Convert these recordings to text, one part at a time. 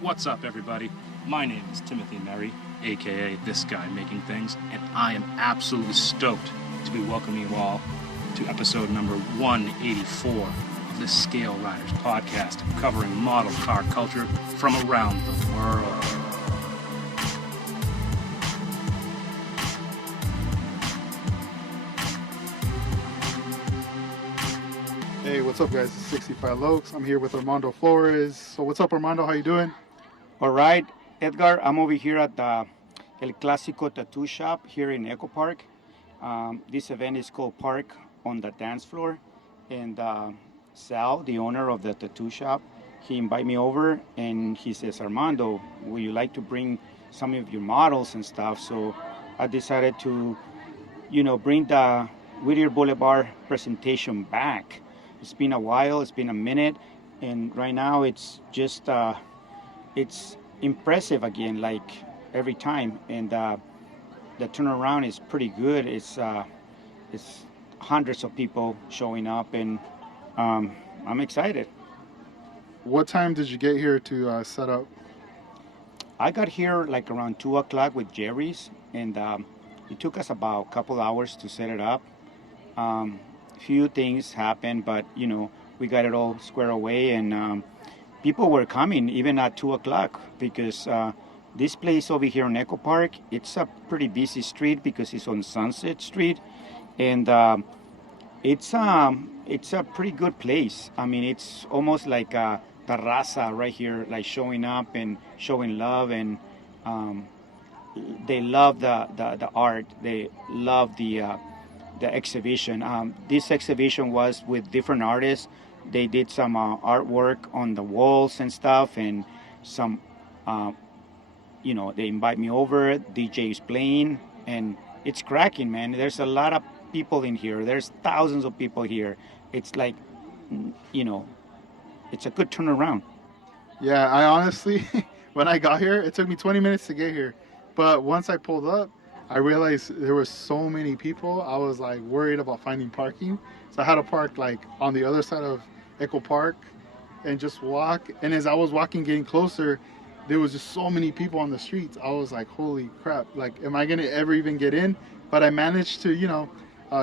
What's up, everybody? My name is Timothy Merry, aka This Guy Making Things, and I am absolutely stoked to be welcoming you all to episode number 184 of the Scale Riders podcast, covering model car culture from around the world. Hey, what's up, guys? It's 65 Locs. I'm here with Armando Flores. So what's up, Armando? How you doing? All right, Edgar, I'm over here at the El Clásico Tattoo Shop here in Echo Park. This event is called Park on the Dance Floor. And Sal, the owner of the tattoo shop, he invited me over and he says, Armando, would you like to bring some of your models and stuff? So I decided to, bring the Whittier Boulevard presentation back. It's been a while, it's been a minute, and right now it's just, it's impressive again, like every time, and the turnaround is pretty good. It's hundreds of people showing up, and I'm excited. What time did you get here to set up? I got here like around 2 o'clock with Jerry's, and it took us about a couple hours to set it up. Few things happened, but we got it all squared away, and people were coming even at 2 o'clock because this place over here in Echo Park, it's a pretty busy street because it's on Sunset Street, and it's a pretty good place. I mean, it's almost like the raza right here, like showing up and showing love, and they love the art. They love the exhibition. This exhibition was with different artists. They did some artwork on the walls and stuff, and some, they invite me over. DJ is playing, and it's cracking, man. There's a lot of people in here. There's thousands of people here. It's like, it's a good turnaround. Yeah, I honestly, when I got here, it took me 20 minutes to get here. But once I pulled up, I realized there were so many people. I was like worried about finding parking. So I had to park like on the other side of Echo Park and just walk. And as I was walking, getting closer, there was just so many people on the streets. I was like, holy crap, like, am I going to ever even get in? But I managed to,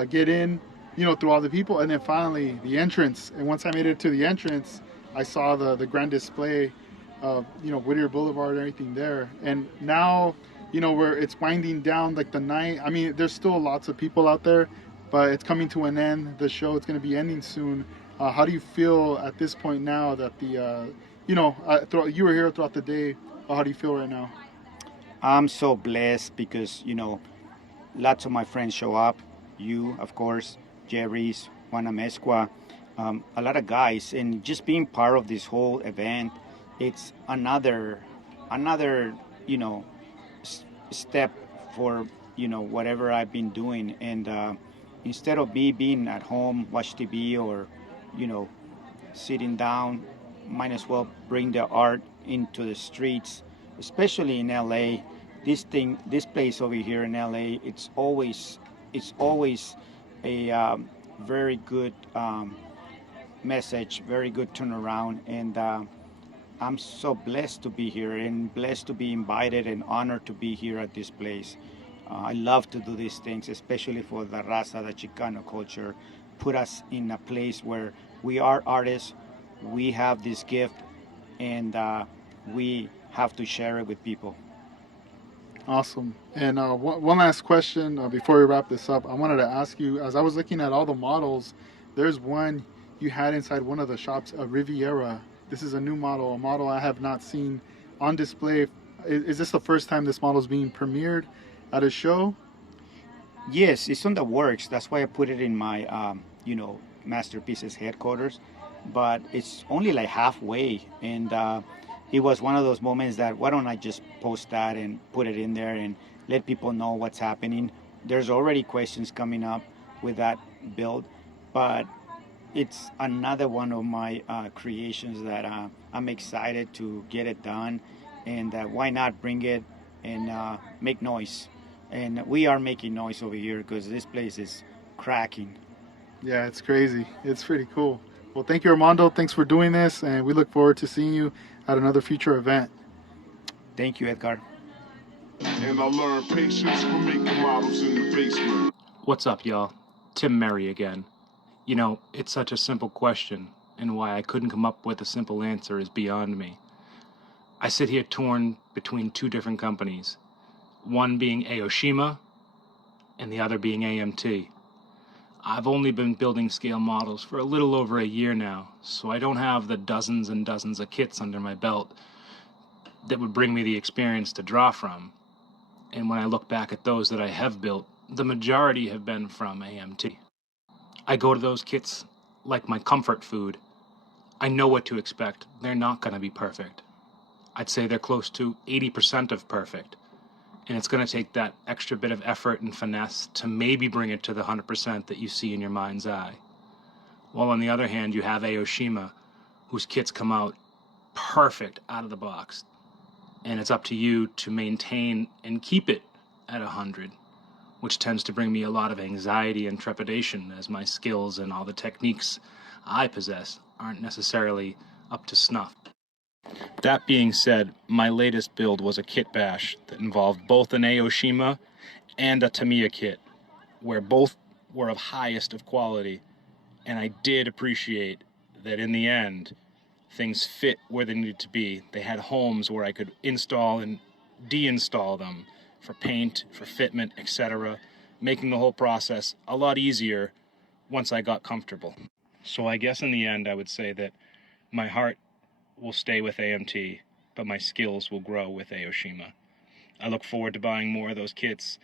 get in, through all the people. And then finally the entrance. And once I made it to the entrance, I saw the grand display of, Whittier Boulevard and everything there. And now, where it's winding down like the night. I mean, there's still lots of people out there, but it's coming to an end. The show is going to be ending soon. How do you feel at this point now that you were here throughout the day? How do you feel right now? I'm so blessed because, lots of my friends show up. You, of course, Jerry's, Juana Mezcua, a lot of guys. And just being part of this whole event, it's another step for whatever I've been doing, and instead of me being at home watch TV or sitting down, might as well bring the art into the streets, especially in LA. This place over here in LA, it's always a very good message, very good turnaround, and I'm so blessed to be here and blessed to be invited and honored to be here at this place. I love to do these things, especially for the raza, the Chicano culture. Put us in a place where we are artists, we have this gift, and we have to share it with people. Awesome. And one last question before we wrap this up. I wanted to ask you, as I was looking at all the models, there's one you had inside one of the shops, a Riviera. This is a new model, a model I have not seen on display. Is this the first time this model is being premiered at a show? Yes, it's on the works. That's why I put it in my, Masterpieces headquarters. But it's only like halfway, and it was one of those moments that why don't I just post that and put it in there and let people know what's happening. There's already questions coming up with that build, but it's another one of my creations that I'm excited to get it done, and why not bring it and make noise. And we are making noise over here because this place is cracking. Yeah, it's crazy. It's pretty cool. Well, thank you, Armando. Thanks for doing this, and we look forward to seeing you at another future event. Thank you, Edgar. And I learned patience from making models in the basement. What's up, y'all? Tim Merry again. You know, it's such a simple question, and why I couldn't come up with a simple answer is beyond me. I sit here torn between two different companies, one being Aoshima and the other being AMT. I've only been building scale models for a little over a year now, so I don't have the dozens and dozens of kits under my belt that would bring me the experience to draw from. And when I look back at those that I have built, the majority have been from AMT. I go to those kits like my comfort food. I know what to expect. They're not going to be perfect. I'd say they're close to 80% of perfect. And it's going to take that extra bit of effort and finesse to maybe bring it to the 100% that you see in your mind's eye. While on the other hand, you have Aoshima, whose kits come out perfect out of the box. And it's up to you to maintain and keep it at 100, which tends to bring me a lot of anxiety and trepidation, as my skills and all the techniques I possess aren't necessarily up to snuff. That being said, my latest build was a kit bash that involved both an Aoshima and a Tamiya kit, where both were of highest of quality, and I did appreciate that in the end, things fit where they needed to be. They had homes where I could install and deinstall them for paint, for fitment, etc., making the whole process a lot easier once I got comfortable. So I guess in the end, I would say that my heart will stay with AMT, but my skills will grow with Aoshima. I look forward to buying more of those kits,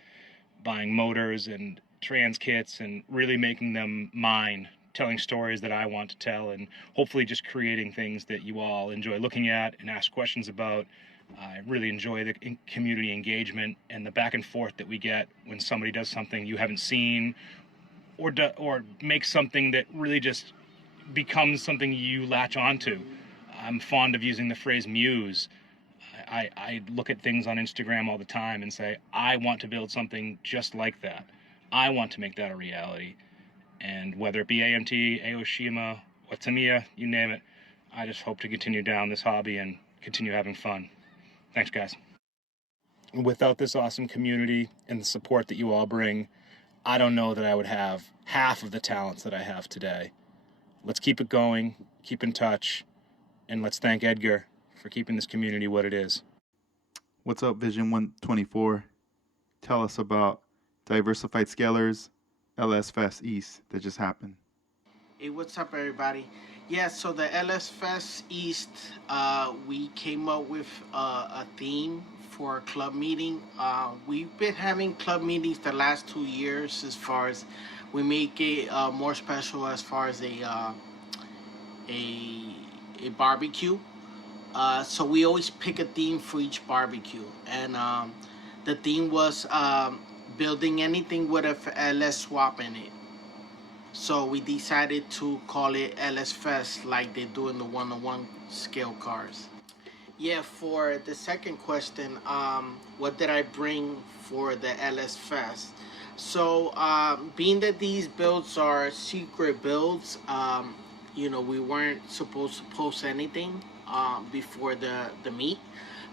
buying motors and trans kits, and really making them mine, telling stories that I want to tell, and hopefully just creating things that you all enjoy looking at and ask questions about. I really enjoy the community engagement and the back and forth that we get when somebody does something you haven't seen, or makes something that really just becomes something you latch onto. I'm fond of using the phrase muse. I look at things on Instagram all the time and say, I want to build something just like that. I want to make that a reality. And whether it be AMT, Aoshima, or Tamiya, you name it, I just hope to continue down this hobby and continue having fun. Thanks, guys. Without this awesome community and the support that you all bring, I don't know that I would have half of the talents that I have today. Let's keep it going, keep in touch, and let's thank Edgar for keeping this community what it is. What's up, Vision 124? Tell us about Diversified Scalers LS Fest East that just happened. Hey, what's up, everybody? Yeah, so the LS Fest East, we came up with a theme for a club meeting. We've been having club meetings the last 2 years. As far as we make it more special, as far as a barbecue. So we always pick a theme for each barbecue, and the theme was building anything with a LS swap in it. So we decided to call it LS Fest, like they do in the 101 scale cars. Yeah, for the second question, what did I bring for the LS Fest? So being that these builds are secret builds, we weren't supposed to post anything before the meet.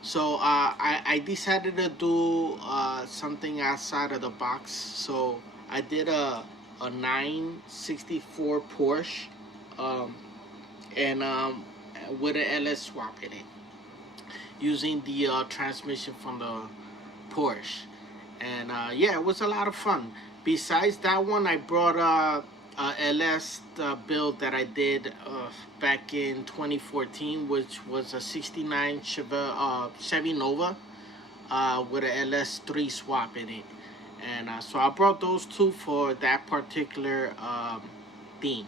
So I decided to do something outside of the box. So I did a 964 Porsche and with an LS swap in it, using the transmission from the Porsche. And it was a lot of fun. Besides that one, I brought a LS build that I did back in 2014, which was a 69 Chevy Nova with an LS3 swap in it. And so I brought those two for that particular theme.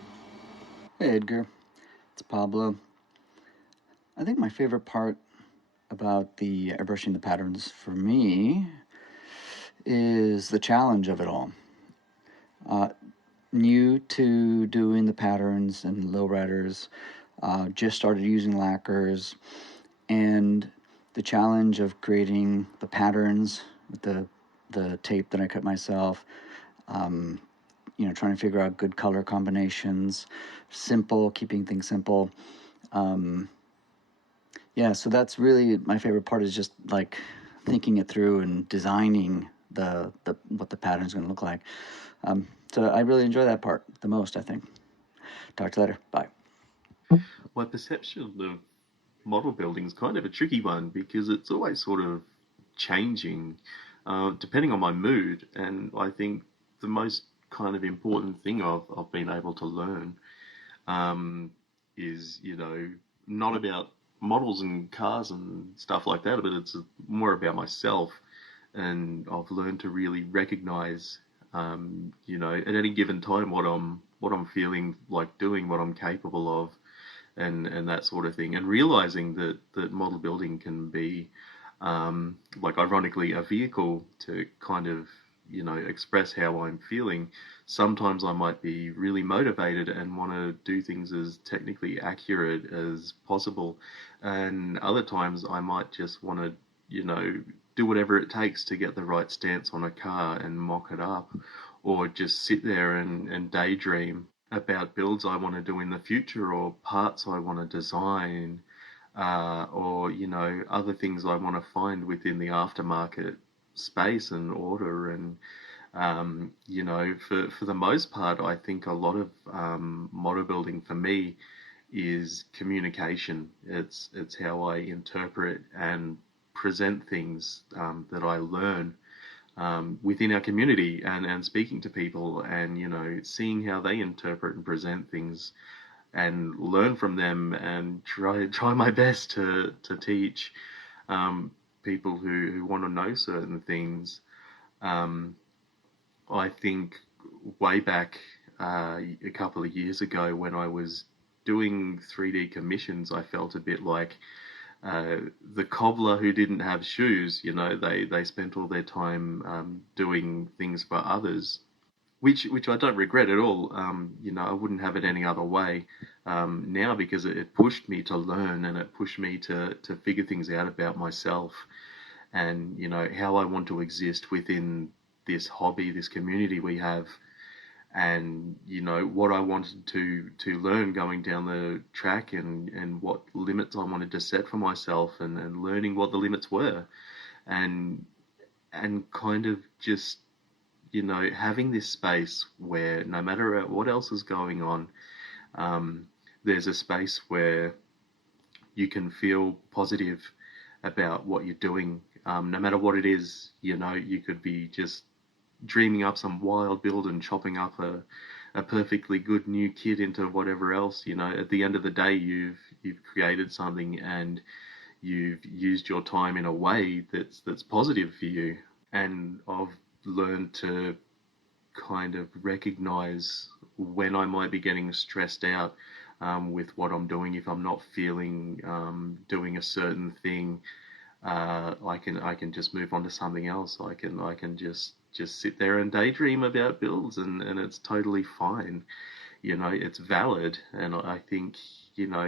Hey Edgar, it's Pablo. I think my favorite part about the airbrushing the patterns for me is the challenge of it all. New to doing the patterns and lowriders, just started using lacquers, and the challenge of creating the patterns with the tape that I cut myself, trying to figure out good color combinations, keeping things simple. Yeah, so that's really my favorite part is just like thinking it through and designing the what the pattern's going to look like. So I really enjoy that part the most, I think. Talk to you later. Bye. My perception of model building is kind of a tricky one because it's always sort of changing depending on my mood. And I think the most kind of important thing I've been able to learn is, not about models and cars and stuff like that, but it's more about myself. And I've learned to really recognize, at any given time what I'm feeling like doing, what I'm capable of, and that sort of thing, and realizing that model building can be like ironically a vehicle to kind of express how I'm feeling. Sometimes I might be really motivated and want to do things as technically accurate as possible, and other times I might just want to do whatever it takes to get the right stance on a car and mock it up, or just sit there and daydream about builds I want to do in the future, or parts I want to design, or other things I want to find within the aftermarket space and order. And for the most part, I think a lot of model building for me is communication. It's how I interpret and present things that I learn within our community, and speaking to people, and seeing how they interpret and present things, and learn from them, and try my best to teach people who want to know certain things. Um, I think way back a couple of years ago when I was doing 3D commissions, I felt a bit like the cobbler who didn't have shoes. They spent all their time doing things for others, which I don't regret at all. I wouldn't have it any other way now, because it pushed me to learn, and it pushed me to figure things out about myself, and how I want to exist within this hobby, this community we have, and what I wanted to learn going down the track, and what limits I wanted to set for myself, and learning what the limits were, and kind of just having this space where no matter what else is going on, there's a space where you can feel positive about what you're doing, no matter what it is. You could be just dreaming up some wild build and chopping up a perfectly good new kit into whatever else. At the end of the day, you've created something, and you've used your time in a way that's positive for you. And I've learned to kind of recognize when I might be getting stressed out with what I'm doing. If I'm not feeling doing a certain thing, I can just move on to something else. I can just sit there and daydream about builds, and it's totally fine. It's valid. And I think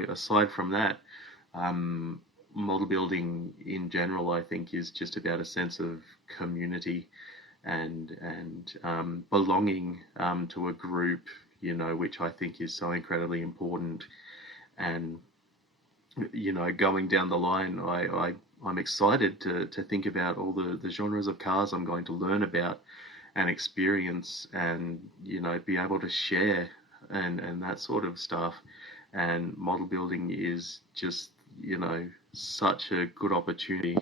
aside from that, model building in general, I think, is just about a sense of community, and belonging to a group, which I think is so incredibly important. And going down the line, I'm excited to think about all the genres of cars I'm going to learn about and experience, and be able to share, and that sort of stuff. And model building is just such a good opportunity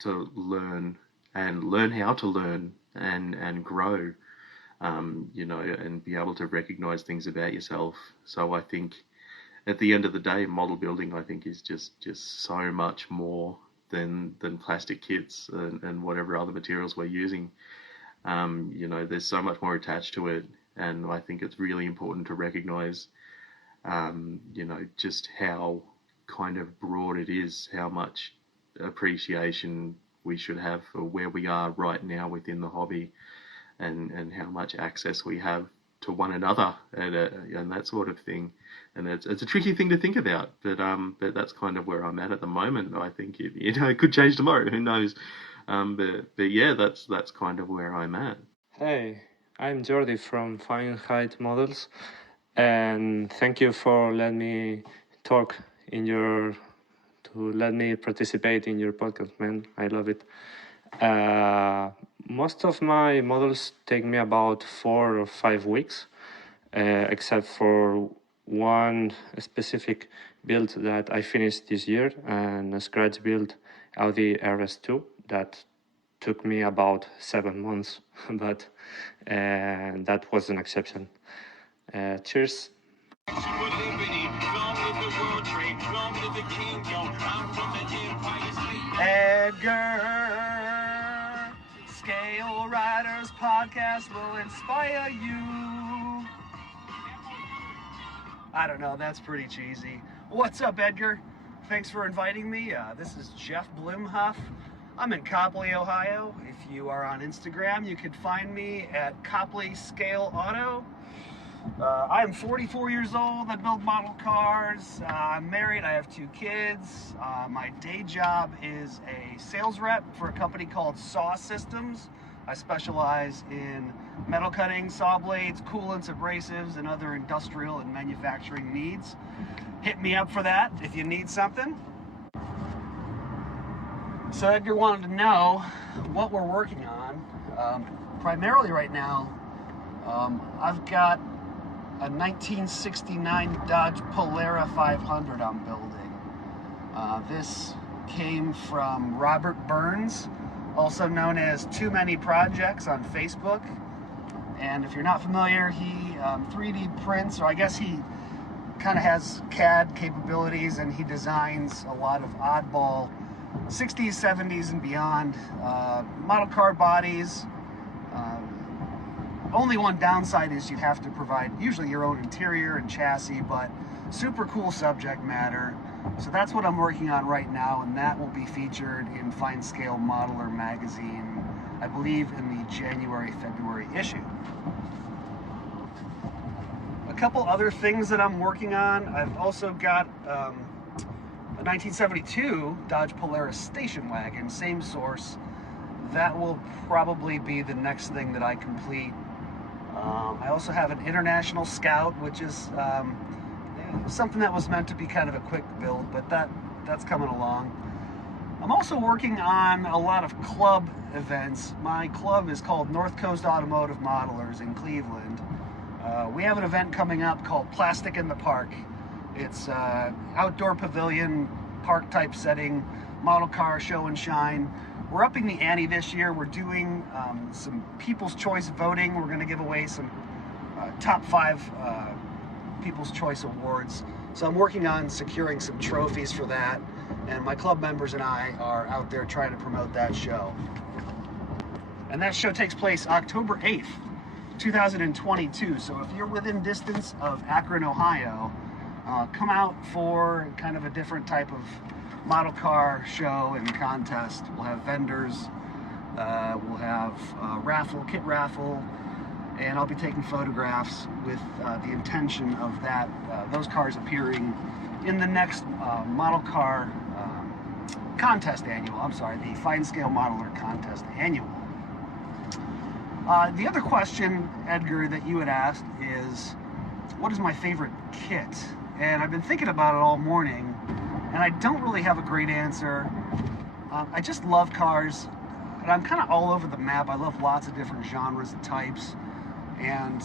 to learn how to learn, and grow, and be able to recognize things about yourself. So I think at the end of the day, model building, I think, is just so much more than plastic kits and whatever other materials we're using. There's so much more attached to it, and I think it's really important to recognize, just how kind of broad it is, how much appreciation we should have for where we are right now within the hobby, and how much access we have to one another, and that sort of thing. And it's a tricky thing to think about, but that's kind of where I'm at the moment. I think it could change tomorrow. Who knows? But yeah, that's kind of where I'm at. Hey, I'm Jordi from Fahrenheit Models, and thank you for letting me talk in your to let me participate in your podcast, man. I love it. Most of my models take me about 4 or 5 weeks, except for one specific build that I finished this year, and a scratch build Audi RS2 that took me about 7 months, but that was an exception. Cheers. Edgar, Scale Riders podcast will inspire you. I don't know, that's pretty cheesy. What's up, Edgar? Thanks for inviting me. This is Jeff Blumhoff. I'm in Copley, Ohio. If you are on Instagram, you can find me at Copley Scale Auto. I am 44 years old. I build model cars. I'm married. I have 2 kids. My day job is a sales rep for a company called Saw Systems. I specialize in metal cutting, saw blades, coolants, abrasives, and other industrial and manufacturing needs. Hit me up for that if you need something. So Edgar wanted to know what we're working on. Primarily right now, I've got a 1969 Dodge Polara 500 I'm building. This came from Robert Burns, also known as Too Many Projects on Facebook. And if you're not familiar, he 3D prints, or I guess he kind of has CAD capabilities, and he designs a lot of oddball 60s, 70s, and beyond model car bodies. Only one downside is you have to provide usually your own interior and chassis, but super cool subject matter. So that's what I'm working on right now, and that will be featured in Fine Scale Modeler magazine, I believe in the January-February issue. A couple other things that I'm working on. I've also got a 1972 Dodge Polaris station wagon, same source. That will probably be the next thing that I complete. I also have an International Scout, which is something that was meant to be kind of a quick build, but that's coming along. I'm also working on a lot of club events. My club is called North Coast Automotive Modelers in Cleveland. We have an event coming up called Plastic in the Park. It's outdoor pavilion, park type setting, model car show and shine. We're upping the ante this year. We're doing some People's Choice voting. We're going to give away some top 5 People's Choice Awards. So I'm working on securing some trophies for that. And my club members and I are out there trying to promote that show. And that show takes place October 8th, 2022. So if you're within distance of Akron, Ohio, come out for kind of a different type of model car show and contest. We'll have vendors, we'll have kit raffle, and I'll be taking photographs with the intention of that those cars appearing in the next model car contest annual. I'm sorry, the Fine Scale Modeler contest annual. The other question, Edgar, that you had asked is, what is my favorite kit? And I've been thinking about it all morning, and I don't really have a great answer. I just love cars, and I'm kind of all over the map. I love lots of different genres and types, and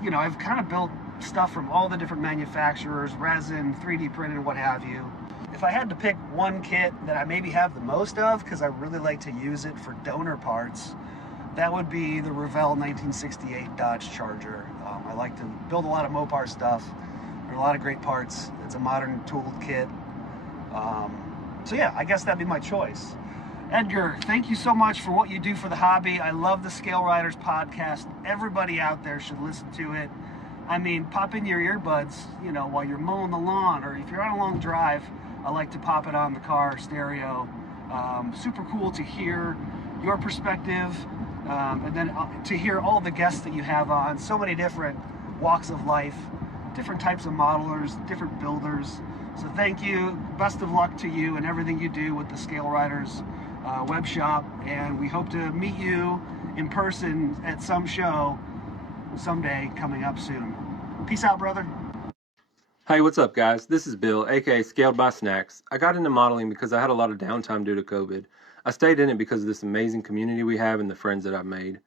you know, I've kind of built stuff from all the different manufacturers, resin, 3D printed, what have you. If I had to pick one kit that I maybe have the most of, because I really like to use it for donor parts, that would be the Revell 1968 Dodge Charger. I like to build a lot of Mopar stuff. There are a lot of great parts. It's a modern tooled kit. So yeah, I guess that'd be my choice. Edgar, thank you so much for what you do for the hobby. I love the Scale Riders podcast. Everybody out there should listen to it. I mean, pop in your earbuds, you know, while you're mowing the lawn, or if you're on a long drive, I like to pop it on the car stereo. Super cool to hear your perspective, and then to hear all the guests that you have on, so many different walks of life, different types of modelers, different builders. So thank you, best of luck to you and everything you do with the Scale Riders web shop, and we hope to meet you in person at some show someday coming up soon. Peace out, brother. Hey, what's up, guys? This is Bill, aka Scaled by Snacks. I got into modeling because I had a lot of downtime due to COVID. I stayed in it because of this amazing community we have and the friends that I've made.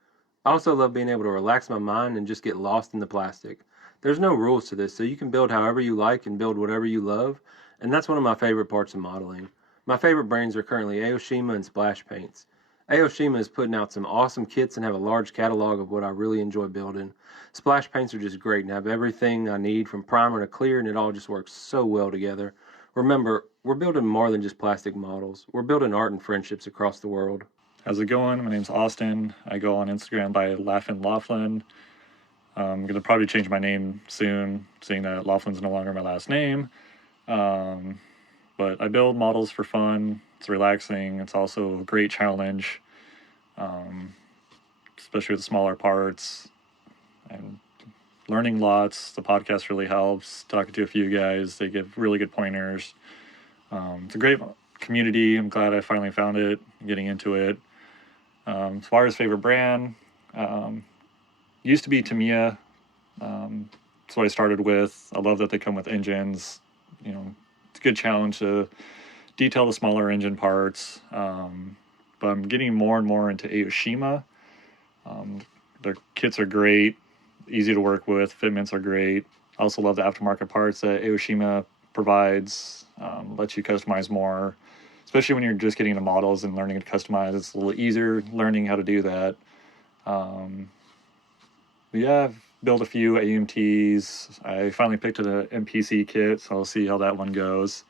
I also love being able to relax my mind and just get lost in the plastic. There's no rules to this, so you can build however you like and build whatever you love, and that's one of my favorite parts of modeling. My favorite brands are currently Aoshima and Splash Paints. Aoshima is putting out some awesome kits and have a large catalog of what I really enjoy building. Splash paints are just great and have everything I need from primer to clear, and it all just works so well together. Remember, we're building more than just plastic models. We're building art and friendships across the world. How's it going? My name's Austin. I go on Instagram by Laughlin Laughlin. I'm going to probably change my name soon, seeing that Laughlin's no longer my last name. But I build models for fun. It's relaxing. It's also a great challenge, especially with smaller parts. And learning lots. The podcast really helps. Talking to a few guys, they give really good pointers. It's a great community. I'm glad I finally found it, getting into it. As far as favorite brand, used to be Tamiya. That's what I started with. I love that they come with engines. You know, it's a good challenge to detail the smaller engine parts. But I'm getting more and more into Aoshima. Their kits are great, easy to work with. Fitments are great. I also love the aftermarket parts that Aoshima provides. Lets you customize more, especially when you're just getting into models and learning to customize. It's a little easier learning how to do that. But yeah, I've built a few AMTs. I finally picked an MPC kit, so I'll see how that one goes.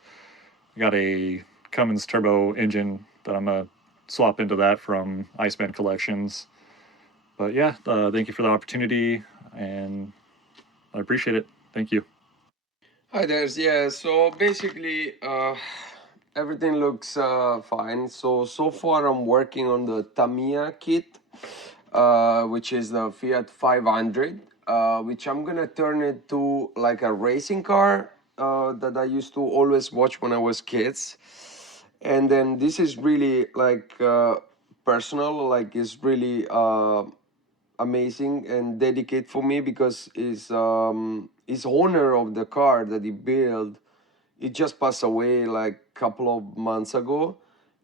I got a Cummins turbo engine that I'm going to swap into that from Iceman Collections. But yeah, thank you for the opportunity, and I appreciate it. Thank you. Hi there. Yeah, so basically, everything looks fine. So far I'm working on the Tamiya kit, which is the Fiat 500, which I'm gonna turn it to like a racing car that I used to always watch when I was kids. And then this is really like personal, like it's really amazing and dedicated for me because his owner of the car that he built, he just passed away like a couple of months ago.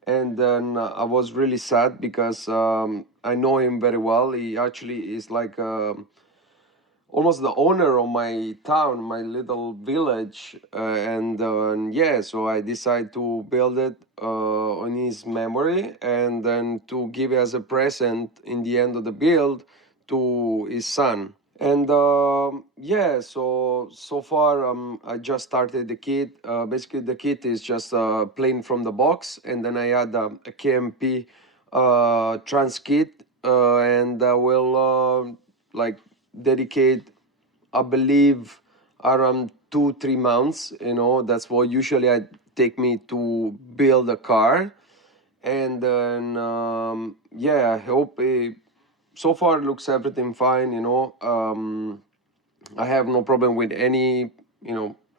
And then I was really sad because I know him very well. He actually is like almost the owner of my town, my little village. Yeah, so I decided to build it on his memory and then to give it as a present in the end of the build to his son. And yeah, so far I just started the kit. Basically, the kit is just plain from the box, and then I add a KMP trans kit, and I will like dedicate, I believe, around 2-3 months. You know, that's what usually I take me to build a car, and then yeah, I hope so far looks everything fine. You know, I have no problem with any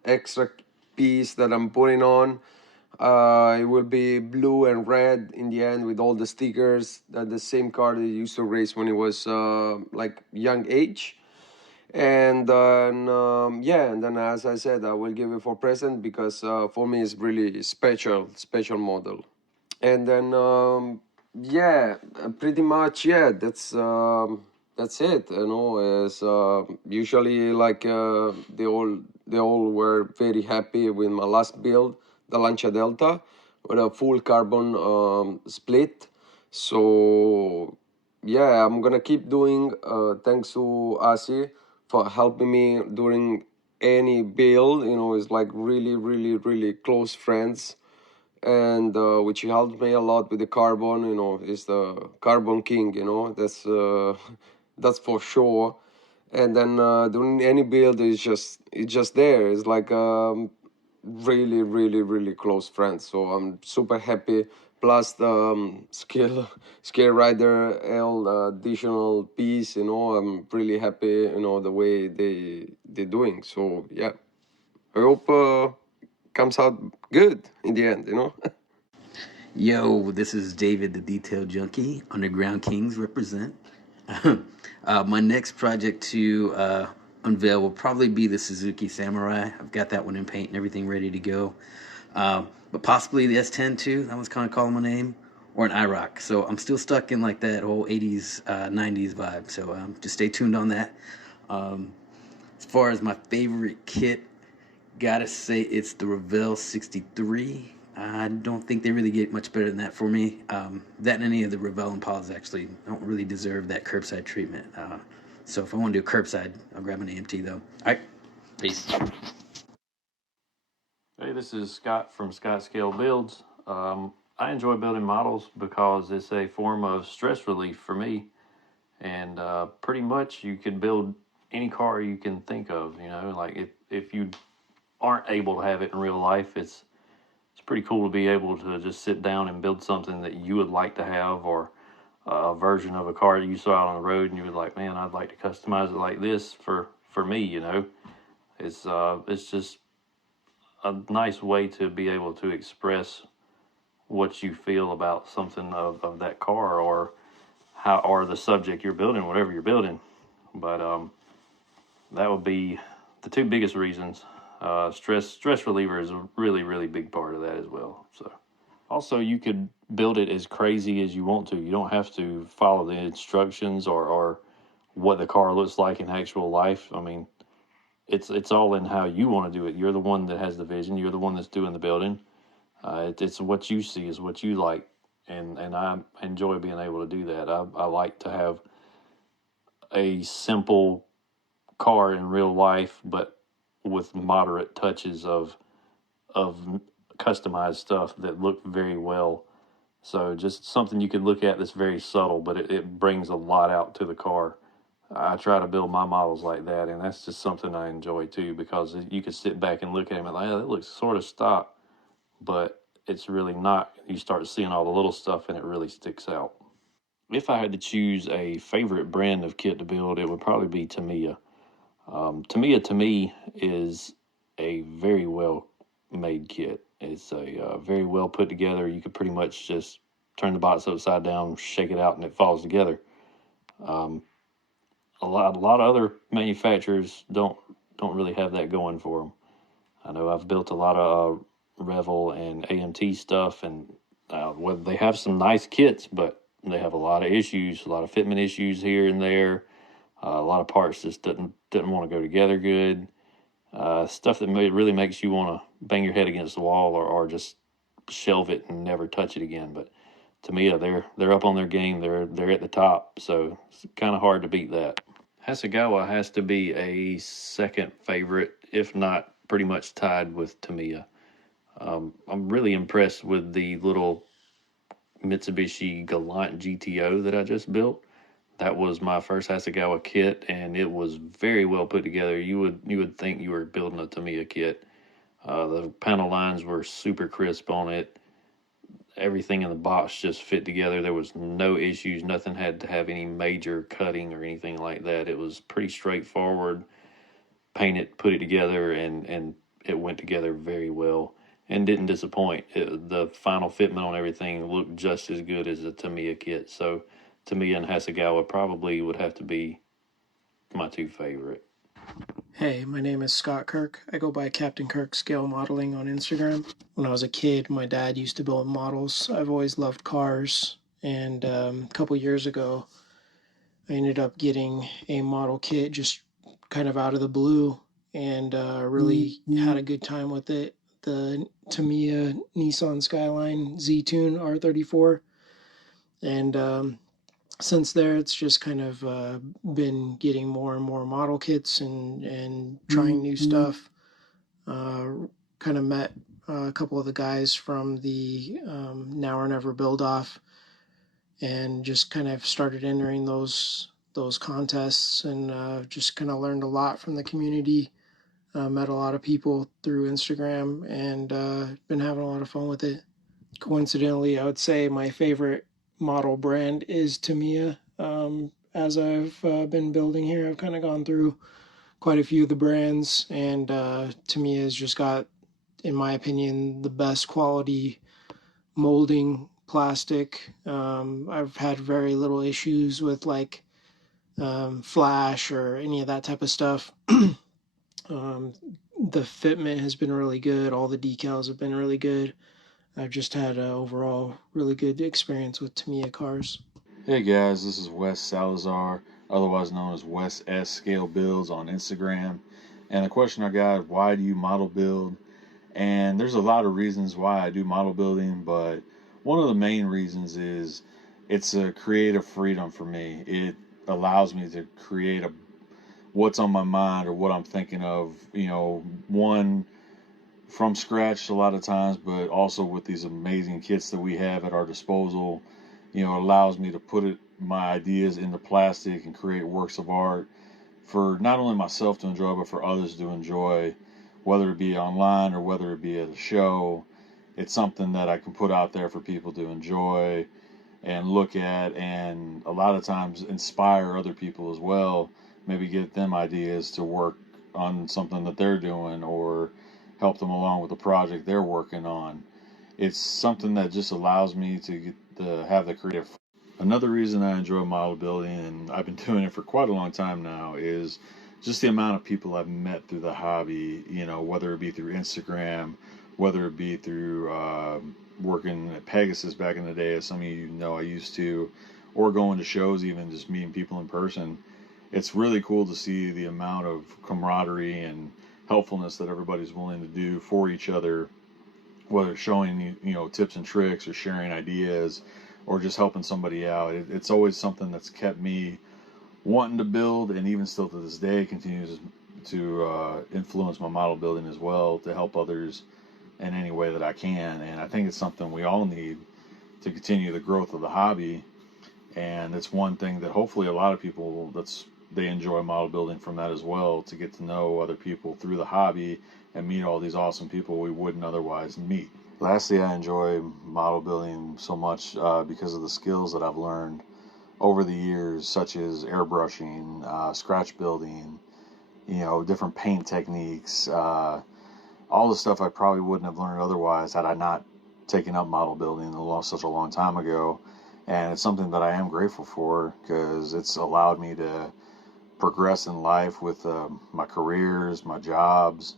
extra piece that I'm putting on. It will be blue and red in the end with all the stickers. The same car that he used to race when he was like young age. And then yeah, and then as I said, I will give it for present because for me it's really special model. And then yeah, pretty much, yeah, that's it. You know, is usually like they all were very happy with my last build, the Lancia Delta, with a full carbon split. So yeah, I'm gonna keep doing. Thanks to Asi for helping me during any build. You know, it's like really close friends, and which helped me a lot with the carbon. You know, is the carbon king. You know, that's for sure. And then during any build, it's just there. It's like really close friends. So I'm super happy. Plus the scale rider L additional piece. You know, I'm really happy. You know, the way they're doing. So yeah, I hope comes out good in the end. You know. Yo, this is David, the Detail Junkie. Underground Kings represent. My next project to unveil will probably be the Suzuki Samurai. I've got that one in paint and everything ready to go. But possibly the S10 too. That one's kind of calling my name. Or an IROC. So I'm still stuck in like that whole 80s, 90s vibe. So just stay tuned on that. As far as my favorite kit, gotta say it's the Revell 63. I don't think they really get much better than that for me. That and any of the Revell Impalas actually don't really deserve that curbside treatment. So if I want to do a curbside, I'll grab an AMT though. All right, peace. Hey, this is Scott from Scott Scale Builds. I enjoy building models because it's a form of stress relief for me. And pretty much you could build any car you can think of, you know, like if you aren't able to have it in real life, it's pretty cool to be able to just sit down and build something that you would like to have, or a version of a car that you saw out on the road and you were like, man, I'd like to customize it like this for me, you know. It's just a nice way to be able to express what you feel about something of that car, or the subject you're building, whatever you're building. But that would be the two biggest reasons. Stress reliever is a really, really big part of that as well. So also, you could build it as crazy as you want to. You don't have to follow the instructions or what the car looks like in actual life. I mean, it's all in how you want to do it. You're the one that has the vision. You're the one that's doing the building. It's what you see is what you like, and I enjoy being able to do that. I like to have a simple car in real life, but with moderate touches of customized stuff that look very well. So just something you could look at that's very subtle, but it brings a lot out to the car. I try to build my models like that, and that's just something I enjoy too, because you could sit back and look at them and like, oh, that looks sort of stock, but it's really not. You start seeing all the little stuff and it really sticks out. If I had to choose a favorite brand of kit to build, it would probably be Tamiya. Tamiya to me is a very well made kit. It's a very well put together. You could pretty much just turn the box upside down, shake it out, and it falls together. A lot of other manufacturers don't really have that going for them. I know I've built a lot of Revel and AMT stuff, and well, they have some nice kits, but they have a lot of issues, a lot of fitment issues here and there. A lot of parts just didn't want to go together good. Stuff that really makes you want to bang your head against the wall, or just shelve it and never touch it again. But to me, they're up on their game. They're at the top, so it's kind of hard to beat that. Hasegawa has to be a second favorite, if not pretty much tied with Tamiya. I'm really impressed with the little Mitsubishi Galant GTO that I just built. That was my first Hasegawa kit, and it was very well put together. You would think you were building a Tamiya kit. The panel lines were super crisp on it. Everything in the box just fit together. There was no issues. Nothing had to have any major cutting or anything like that. It was pretty straightforward. Paint it, put it together, and it went together very well and didn't disappoint. The final fitment on everything looked just as good as the Tamiya kit. So Tamiya and Hasegawa probably would have to be my two favorite. Hey, my name is Scott Kirk. I go by Captain Kirk Scale Modeling on Instagram. When I was a kid, my dad used to build models. I've always loved cars, and a couple years ago, I ended up getting a model kit just kind of out of the blue, and really had a good time with it. The Tamiya Nissan Skyline Z-Tune R34, and since there, it's just kind of been getting more and more model kits and trying new stuff. Kind of met a couple of the guys from the Now or Never Build Off, and just kind of started entering those contests, and just kind of learned a lot from the community. Met a lot of people through Instagram, and been having a lot of fun with it. Coincidentally, I would say my favorite model brand is Tamiya. As I've been building here, I've kind of gone through quite a few of the brands, and Tamiya has just got, in my opinion, the best quality molding plastic. I've had very little issues with like flash or any of that type of stuff. The fitment has been really good. All the decals have been really good. I've just had an overall really good experience with Tamiya cars. Hey guys, this is Wes Salazar, otherwise known as Wes S Scale Builds on Instagram. And the question I got is, why do you model build? And there's a lot of reasons why I do model building, but one of the main reasons is it's a creative freedom for me. It allows me to create what's on my mind or what I'm thinking of, one from scratch a lot of times, but also with these amazing kits that we have at our disposal. It allows me to put my ideas into plastic and create works of art for not only myself to enjoy, but for others to enjoy, whether it be online or whether it be at a show. It's something that I can put out there for people to enjoy and look at, and a lot of times inspire other people as well. Maybe get them ideas to work on something that they're doing, or help them along with the project they're working on. It's something that just allows me to have the creative. Another reason I enjoy model building, and I've been doing it for quite a long time now, is just the amount of people I've met through the hobby, whether it be through Instagram, whether it be through working at Pegasus back in the day, as some of you know I used to, or going to shows, even just meeting people in person. It's really cool to see the amount of camaraderie and helpfulness that everybody's willing to do for each other, whether showing tips and tricks or sharing ideas or just helping somebody out. It's always something that's kept me wanting to build, and even still to this day continues to influence my model building as well, to help others in any way that I can. And I think it's something we all need to continue the growth of the hobby. And it's one thing that hopefully a lot of people, they enjoy model building from that as well, to get to know other people through the hobby and meet all these awesome people we wouldn't otherwise meet. Lastly, I enjoy model building so much because of the skills that I've learned over the years, such as airbrushing, scratch building, different paint techniques, all the stuff I probably wouldn't have learned otherwise had I not taken up model building such a long time ago. And it's something that I am grateful for, because it's allowed me to progress in life with my careers, my jobs.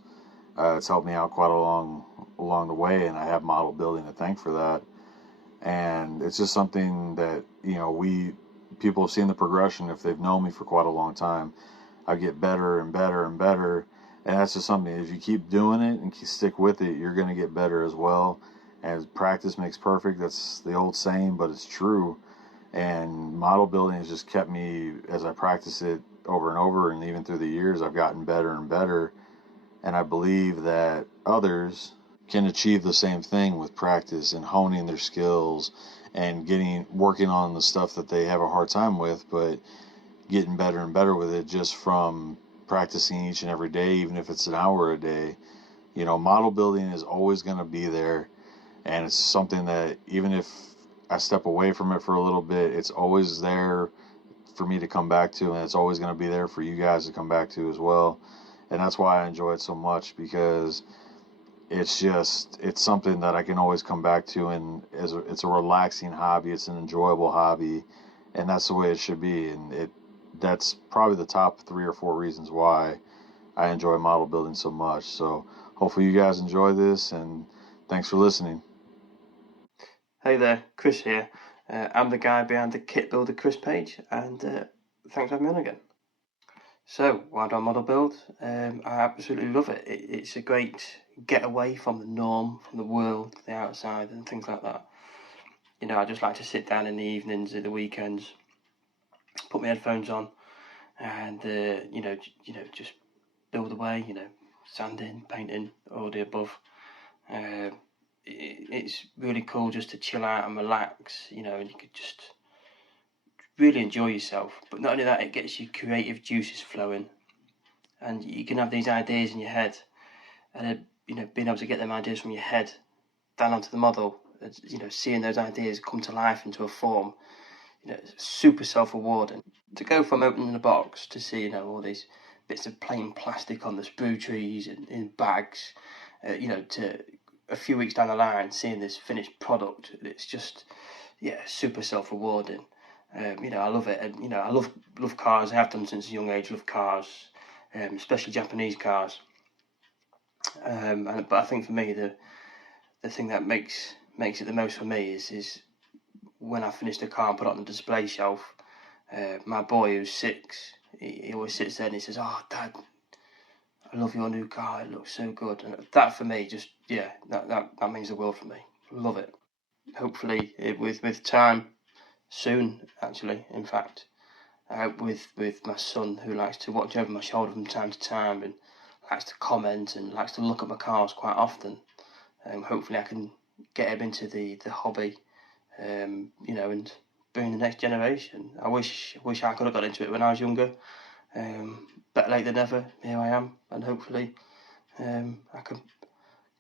It's helped me out quite along the way, and I have model building to thank for that. And it's just something that people have seen the progression. If they've known me for quite a long time, I get better and better and better. And that's just something, if you keep doing it and stick with it, you're going to get better as well. And practice makes perfect. That's the old saying, but it's true. And model building has just kept me, as I practice it over and over, and even through the years, I've gotten better and better. And I believe that others can achieve the same thing with practice and honing their skills and working on the stuff that they have a hard time with, but getting better and better with it just from practicing each and every day, even if it's an hour a day. Model building is always going to be there, and it's something that even if I step away from it for a little bit, it's always there for me to come back to, and it's always going to be there for you guys to come back to as well. And that's why I enjoy it so much, because it's something that I can always come back to, and it's a relaxing hobby, it's an enjoyable hobby, and that's the way it should be. And that's probably the top 3 or 4 reasons why I enjoy model building so much. So hopefully you guys enjoy this, and thanks for listening. Hey there, Chris here. I'm the guy behind the Kit Builder Chris page, and thanks for having me on again. So, why do I model build? I absolutely love it. It's a great getaway from the norm, from the world, the outside, and things like that. I just like to sit down in the evenings, at the weekends, put my headphones on, and just build away. Sanding, painting, all the above. It's really cool just to chill out and relax, and you could just really enjoy yourself. But not only that, it gets your creative juices flowing, and you can have these ideas in your head, and being able to get them ideas from your head down onto the model, seeing those ideas come to life into a form, it's super self-rewarding. To go from opening the box to see all these bits of plain plastic on the sprue trees and in bags, to a few weeks down the line seeing this finished product, it's just super self-rewarding. I love it, and I love cars. I have done since a young age. Love cars, especially Japanese cars. But I think for me, the thing that makes it the most for me is when I finish the car and put it on the display shelf. My boy, who's 6, he always sits there and he says, "Oh, Dad, I love your new car. It looks so good." And that for me, that means the world for me. Love it. Hopefully, with time, soon. Actually, in fact, with my son, who likes to watch over my shoulder from time to time and likes to comment and likes to look at my cars quite often. Hopefully, I can get him into the hobby, and bring the next generation. I wish I could have got into it when I was younger. Better late than never. Here I am, and hopefully, I can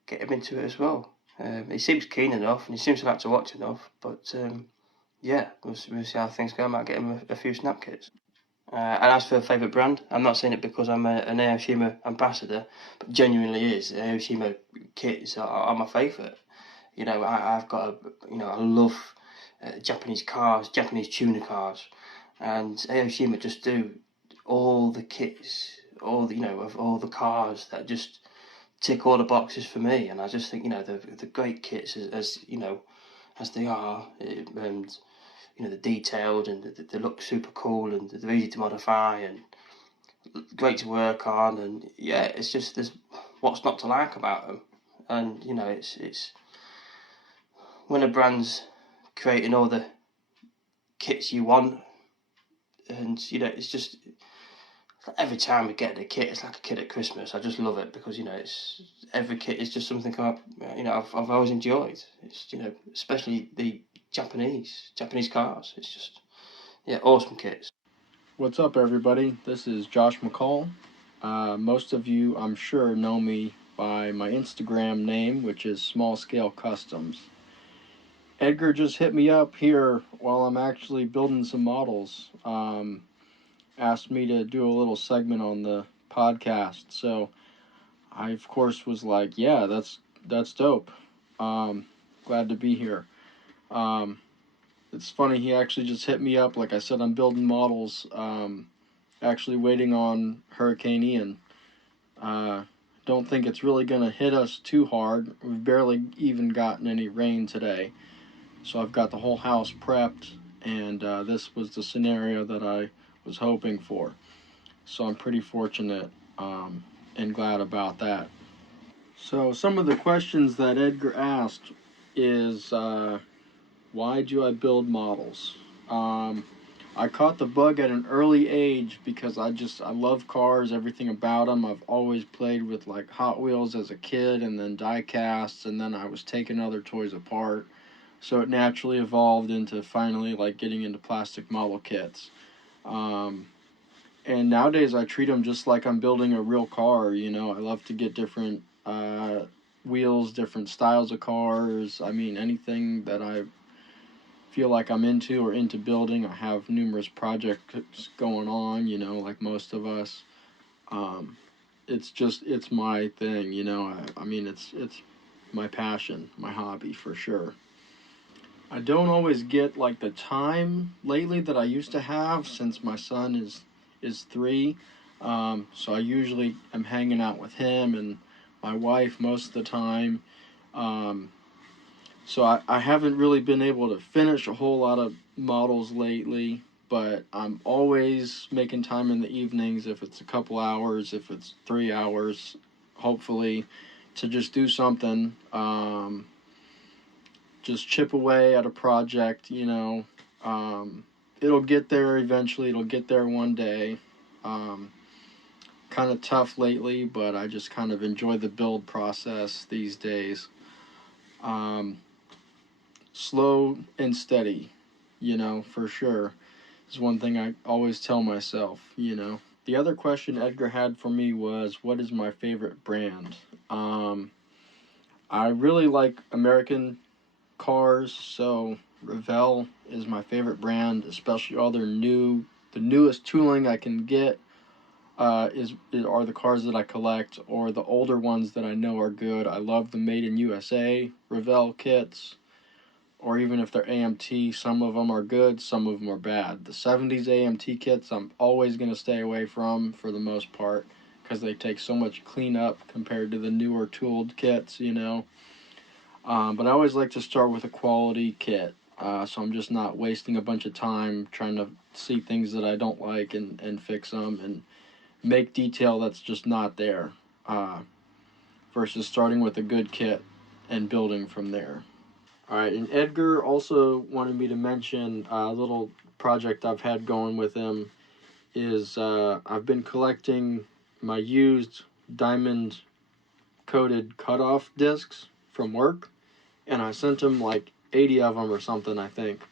get him into it as well. He seems keen enough, and he seems to like to watch enough. But we'll see how things go. I might get him a few snap kits. And as for a favourite brand, I'm not saying it because I'm an Aoshima ambassador, but genuinely is. Aoshima kits are my favourite. I've got I love Japanese cars, Japanese tuner cars, and Aoshima just do all the kits, of all the cars that just tick all the boxes for me. And I just think the great kits as they are, and they're detailed and they look super cool and they're easy to modify and great to work on. And it's just there's what's not to like about them. And it's when a brand's creating all the kits you want, and it's just every time we get the kit, it's like a kit at Christmas. I just love it because it's every kit is just something I've always enjoyed. It's especially the Japanese cars. It's just awesome kits. What's up, everybody? This is Josh McCall. Most of you, I'm sure, know me by my Instagram name, which is Small Scale Customs. Edgar just hit me up here while I'm actually building some models. Asked me to do a little segment on the podcast. So I, of course, was like, yeah, that's dope. Glad to be here. It's funny, he actually just hit me up. Like I said, I'm building models, actually waiting on Hurricane Ian. Don't think it's really going to hit us too hard. We've barely even gotten any rain today. So I've got the whole house prepped, and this was the scenario that I was hoping for. So I'm pretty fortunate and glad about that. So some of the questions that Edgar asked is, why do I build models? I caught the bug at an early age because I love cars, everything about them. I've always played with like Hot Wheels as a kid, and then die casts, and then I was taking other toys apart. So it naturally evolved into finally like getting into plastic model kits. And nowadays I treat them just like I'm building a real car. I love to get different wheels, different styles of cars. I mean, anything that I feel like I'm into or into building. I have numerous projects going on, like most of us. It's my thing, I mean, it's my passion, my hobby for sure. I don't always get like the time lately that I used to have since my son is 3. So I usually am hanging out with him and my wife most of the time. So I haven't really been able to finish a whole lot of models lately, but I'm always making time in the evenings, if it's a couple hours, if it's 3 hours, hopefully, to just do something, just chip away at a project, it'll get there eventually, it'll get there one day. Kind of tough lately, but I just kind of enjoy the build process these days. Slow and steady, for sure, is one thing I always tell myself, The other question Edgar had for me was, what is my favorite brand? I really like American cars, so Revell is my favorite brand, especially all the newest tooling I can get are the cars that I collect, or the older ones that I know are good. I love the Made in USA Revell kits. or even if they're AMT, some of them are good, some of them are bad. The 70s AMT kits I'm always going to stay away from for the most part because they take so much cleanup compared to the newer tooled kits, you know. But I always like to start with a quality kit, so I'm just not wasting a bunch of time trying to see things that I don't like and fix them and make detail that's just not there, versus starting with a good kit and building from there. All right, and Edgar also wanted me to mention a little project I've had going with him is I've been collecting my used diamond coated cutoff discs from work, and I sent him like 80 of them or something, I think,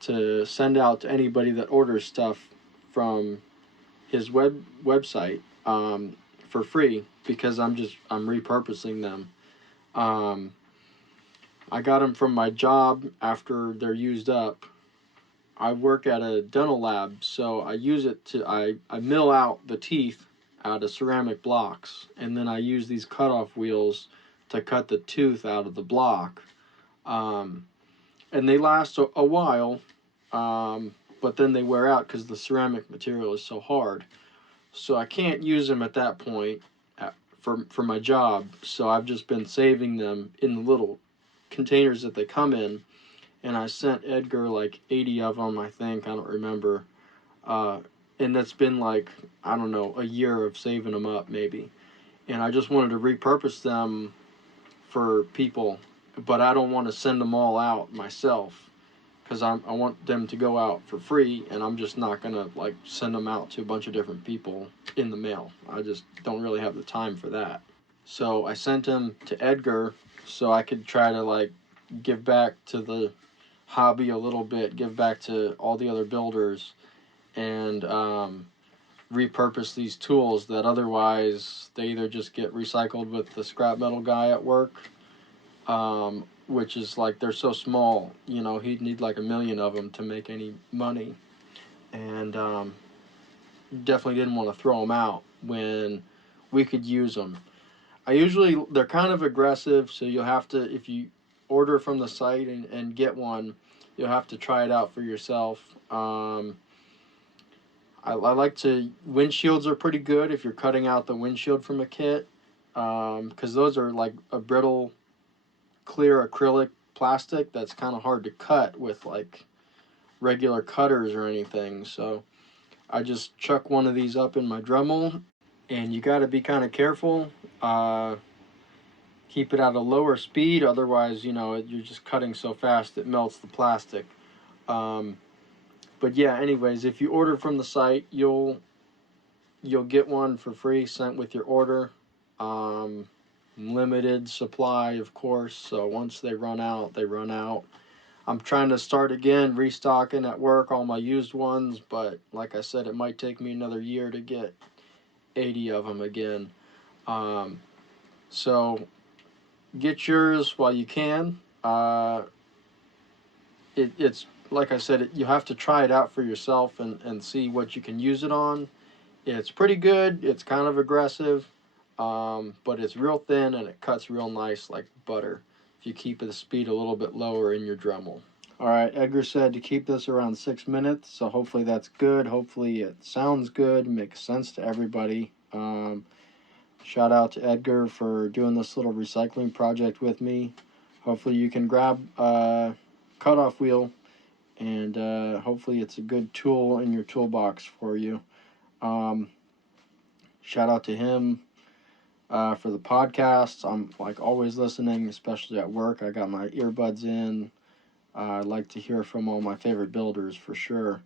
to send out to anybody that orders stuff from his website for free because I'm repurposing them. I got them from my job after they're used up. I work at a dental lab, so I use it I mill out the teeth out of ceramic blocks, and then I use these cutoff wheels to cut the tooth out of the block. And they last a while, but then they wear out because the ceramic material is so hard. So I can't use them at that point for my job, so I've just been saving them in the little containers that they come in, and I sent Edgar like 80 of them, I think, I don't remember, and that's been like, I don't know, a year of saving them up maybe, and I just wanted to repurpose them for people, but I don't want to send them all out myself, because I want them to go out for free, and I'm just not going to like send them out to a bunch of different people in the mail. I just don't really have the time for that. So I sent them to Edgar so I could try to like give back to the hobby a little bit, give back to all the other builders, and repurpose these tools that otherwise they either just get recycled with the scrap metal guy at work, which is like they're so small, you know, he'd need like 1 million of them to make any money, and definitely didn't want to throw them out when we could use them. They're kind of aggressive, so you'll have to, if you order from the site and get one, you'll have to try it out for yourself. I like to, windshields are pretty good if you're cutting out the windshield from a kit, because those are like a brittle, clear acrylic plastic that's kind of hard to cut with like regular cutters or anything. So I just chuck one of these up in my Dremel, and you got to be kind of careful. Keep it at a lower speed, otherwise, you know, you're just cutting so fast it melts the plastic. But yeah, anyways, if you order from the site, you'll get one for free sent with your order. Limited supply, of course, so once they run out, they run out. I'm trying to start again, restocking at work all my used ones, but like I said, it might take me another year to get 80 of them again. So get yours while you can. It's like I said, you have to try it out for yourself and see what you can use it on. It's pretty good. It's kind of aggressive, but it's real thin and it cuts real nice like butter if you keep the speed a little bit lower in your Dremel. All right, Edgar said to keep this around 6 minutes, so hopefully that's good. Hopefully it sounds good, makes sense to everybody. Shout out to Edgar for doing this little recycling project with me. Hopefully you can grab a cutoff wheel, and hopefully it's a good tool in your toolbox for you. Shout out to him for the podcast. I'm like always listening, especially at work. I got my earbuds in. I like to hear from all my favorite builders for sure.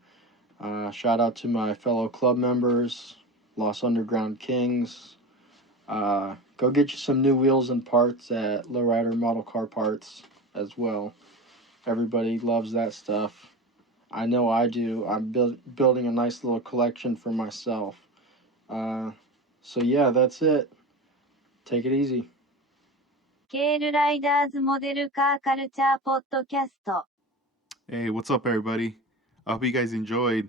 Shout out to my fellow club members, Los Underground Kings. Go get you some new wheels and parts at Lowrider Model Car Parts as well. Everybody loves that stuff. I know I do. I'm building a nice little collection for myself. So yeah, that's it. Take it easy. ケールライダーズモデルカーカルチャーポッドキャスト Hey, what's up, everybody? I hope you guys enjoyed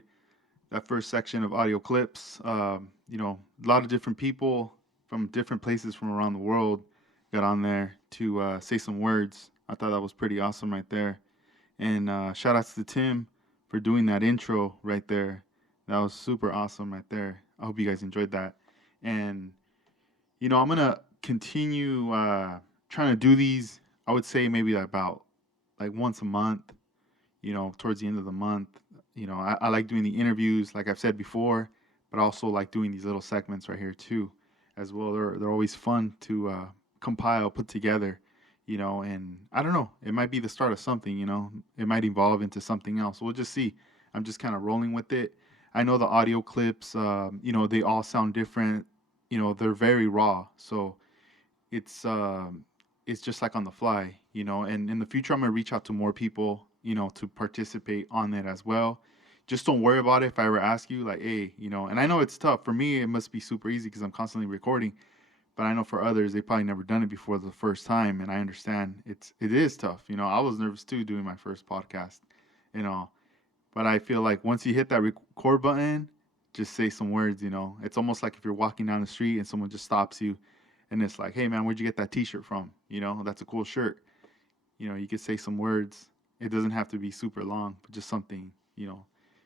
that first section of audio clips. You know, a lot of different people from different places from around the world got on there to say some words. I thought that was pretty awesome right there. And shout outs to Tim for doing that intro right there. That was super awesome right there. I hope you guys enjoyed that. And, I'm going to continue trying to do these, I would say maybe about like once a month, towards the end of the month. I like doing the interviews, like I've said before, but I also like doing these little segments right here too, as well. They're always fun to compile, put together, and I don't know, it might be the start of something, it might evolve into something else. We'll just see. I'm just kind of rolling with it. I know the audio clips, they all sound different. They're very raw, so it's just like on the fly, and in the future I'm gonna reach out to more people, to participate on it as well. Just don't worry about it if I ever ask you, like, hey, and I know it's tough. For me, it must be super easy because I'm constantly recording, but I know for others, they probably never done it before the first time, and I understand it is tough. I was nervous too doing my first podcast, but I feel like once you hit that record button, just say some words, It's almost like if you're walking down the street and someone just stops you and it's like, hey, man, where'd you get that t-shirt from? That's a cool shirt. You could say some words. It doesn't have to be super long, but just something,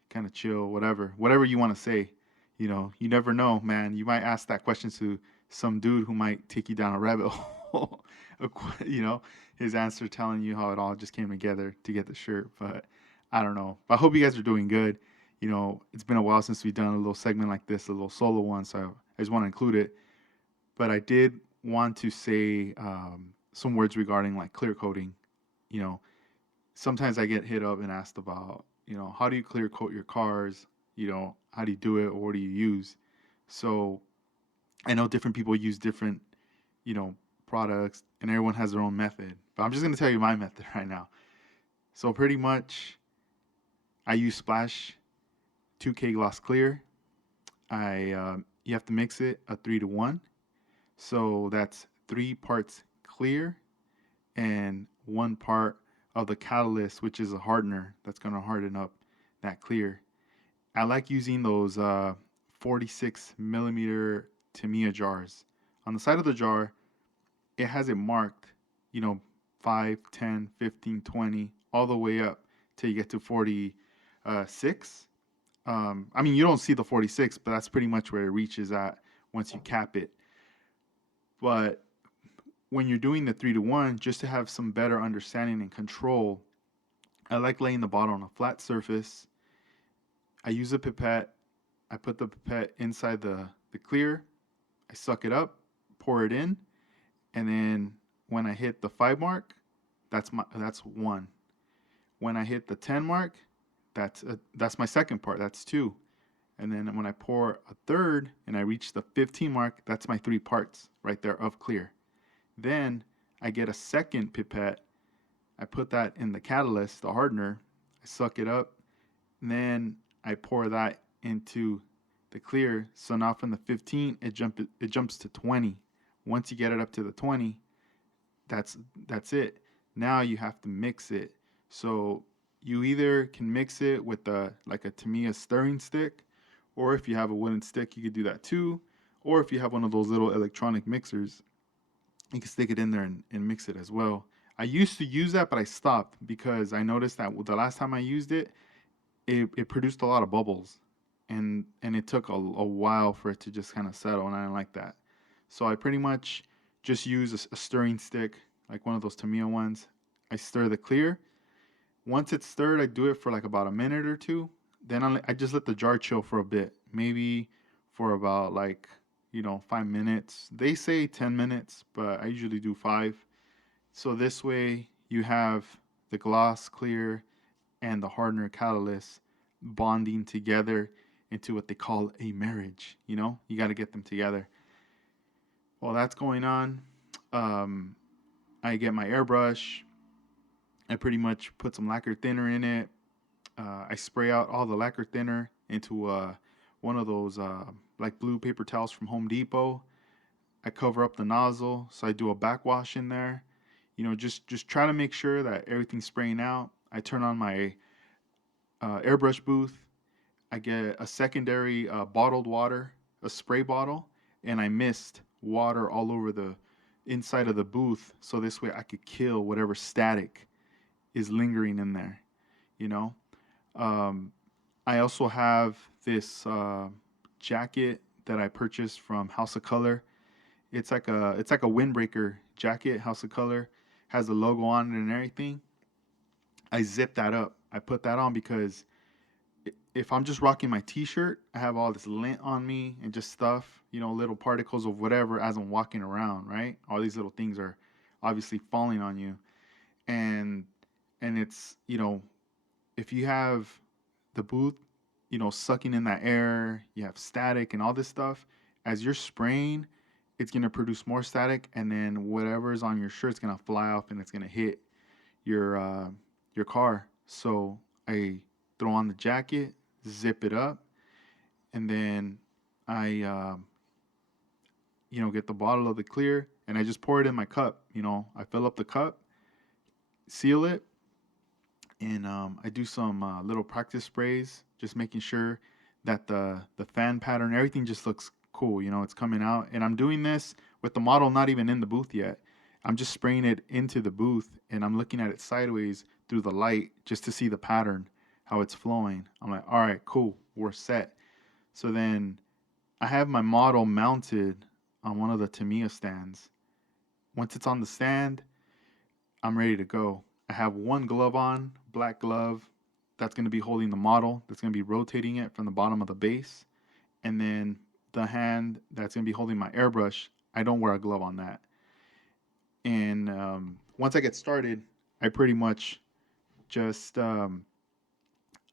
kind of chill, whatever you want to say. You never know, man. You might ask that question to some dude who might take you down a rabbit hole. His answer telling you how it all just came together to get the shirt. But I don't know. I hope you guys are doing good. It's been a while since we've done a little segment like this, a little solo one, so I just want to include it. But I did want to say some words regarding like clear coating. Sometimes I get hit up and asked about, how do you clear coat your cars? How do you do it, or what do you use? So I know different people use different, products, and everyone has their own method. But I'm just going to tell you my method right now. So pretty much I use Splash 2K Gloss Clear. You have to mix it a 3-to-1. So that's 3 parts clear and 1 part of the catalyst, which is a hardener that's going to harden up that clear. I like using those 46 millimeter Tamiya jars. On the side of the jar, it has it marked, 5, 10, 15, 20, all the way up till you get to 46. You don't see the 46, but that's pretty much where it reaches at once you cap it. But when you're doing the 3-to-1, just to have some better understanding and control, I like laying the bottle on a flat surface. I use a pipette. I put the pipette inside the clear. I suck it up, pour it in, and then when I hit the 5 mark, that's 1. When I hit the 10 mark, that's my second part. That's 2. And then when I pour a third and I reach the 15 mark, that's my 3 parts right there of clear. Then I get a second pipette. I put that in the catalyst, the hardener. I suck it up. And then I pour that into the clear. So now from the 15, it jumps to 20. Once you get it up to the 20, that's it. Now you have to mix it. So you either can mix it with like a Tamiya stirring stick, or if you have a wooden stick, you could do that too. Or if you have one of those little electronic mixers, you can stick it in there and mix it as well. I used to use that, but I stopped because I noticed that the last time I used it, it produced a lot of bubbles. And it took a while for it to just kind of settle, and I didn't like that. So I pretty much just use a stirring stick, like one of those Tamiya ones. I stir the clear. Once it's stirred, I do it for like about a minute or two. Then I just let the jar chill for a bit, maybe for about 5 minutes. They say 10 minutes, but I usually do 5. So this way you have the gloss clear and the hardener catalyst bonding together into what they call a marriage. You got to get them together. While that's going on, I get my airbrush. I pretty much put some lacquer thinner in it. I spray out all the lacquer thinner into one of those like blue paper towels from Home Depot. I cover up the nozzle, so I do a backwash in there. Just try to make sure that everything's spraying out. I turn on my airbrush booth. I get a secondary bottled water, a spray bottle, and I mist water all over the inside of the booth, so this way I could kill whatever static is lingering in there. you know. I also have this jacket that I purchased from House of Color. It's like a windbreaker jacket. House of Color has the logo on it and everything. I zip that up. I put that on because if I'm just rocking my t-shirt, I have all this lint on me and just stuff, little particles of whatever as I'm walking around, right? All these little things are obviously falling on you. And it's, if you have the booth, sucking in that air, you have static and all this stuff, as you're spraying, it's going to produce more static, and then whatever's on your shirt is going to fly off and it's going to hit your car. So I throw on the jacket, zip it up, and then I get the bottle of the clear and I just pour it in my cup. I fill up the cup, seal it, and I do some little practice sprays, just making sure that the fan pattern, everything just looks cool. It's coming out, and I'm doing this with the model not even in the booth yet. I'm just spraying it into the booth, and I'm looking at it sideways through the light just to see the pattern, how it's flowing. I'm like, all right, cool, we're set. So then I have my model mounted on one of the Tamiya stands. Once it's on the stand, I'm ready to go. I have one glove on, black glove, that's going to be holding the model, that's going to be rotating it from the bottom of the base. And then the hand that's going to be holding my airbrush, I don't wear a glove on that. And once I get started, I pretty much just, I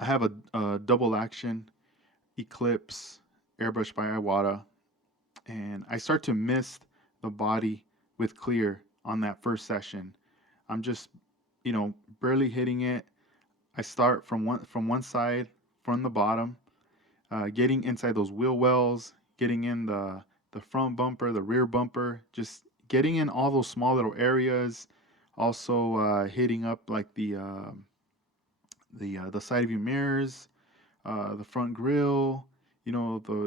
have a double action Eclipse airbrush by Iwata. And I start to mist the body with clear on that first session. I'm just, barely hitting it. I start from one side, from the bottom, getting inside those wheel wells, getting in the front bumper, the rear bumper, just getting in all those small little areas. Also hitting up like the side view mirrors, the front grille,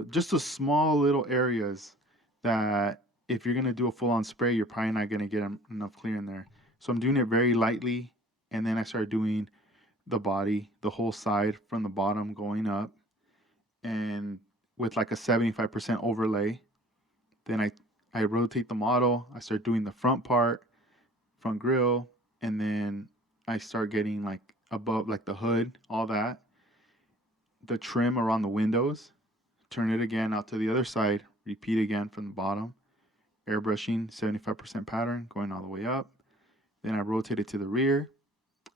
just the small little areas that if you're gonna do a full on spray, you're probably not gonna get enough clear in there. So I'm doing it very lightly, and then I start doing the body, the whole side from the bottom going up, and with like a 75% overlay. Then I rotate the model, I start doing the front part, front grille, and then I start getting like above, like the hood, all that, the trim around the windows, turn it again out to the other side, repeat again from the bottom, airbrushing 75% pattern going all the way up. Then I rotate it to the rear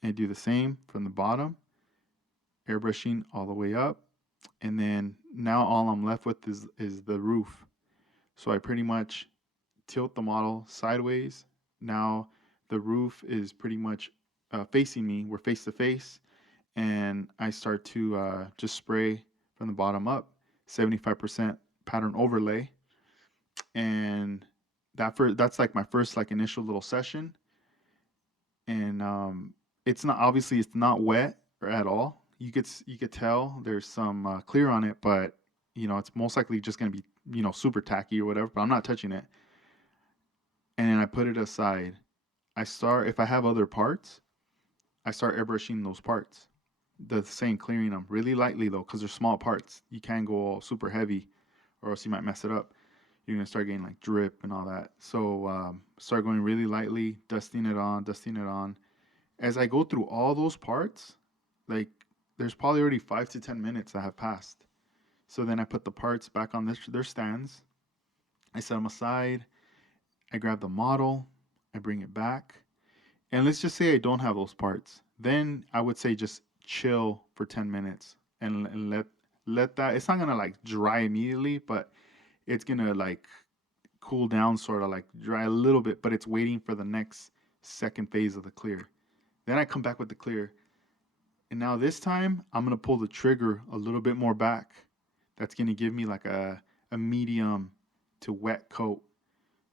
and do the same from the bottom, airbrushing all the way up. And then now all I'm left with is the roof. So I pretty much tilt the model sideways. Now the roof is pretty much facing me. We're face to face. And I start to just spray from the bottom up, 75% pattern overlay. And that's like my first like initial little session. And it's not wet or at all. You could tell there's some clear on it, but it's most likely just gonna be super tacky or whatever. But I'm not touching it. And then I put it aside. If I have other parts, I start airbrushing those parts. The same, clearing them really lightly though, because they're small parts. You can't go all super heavy, or else you might mess it up. You're gonna start getting like drip and all that. So start going really lightly, dusting it on. As I go through all those parts, like there's probably already 5 to 10 minutes that have passed. So then I put the parts back on their stands. I set them aside. I grab the model. I bring it back. And let's just say I don't have those parts. Then I would say just chill for 10 minutes and let that, it's not gonna like dry immediately, but it's gonna like cool down, sort of like dry a little bit, but it's waiting for the next second phase of the clear. Then I come back with the clear, and now this time I'm gonna pull the trigger a little bit more back. That's gonna give me like a medium to wet coat.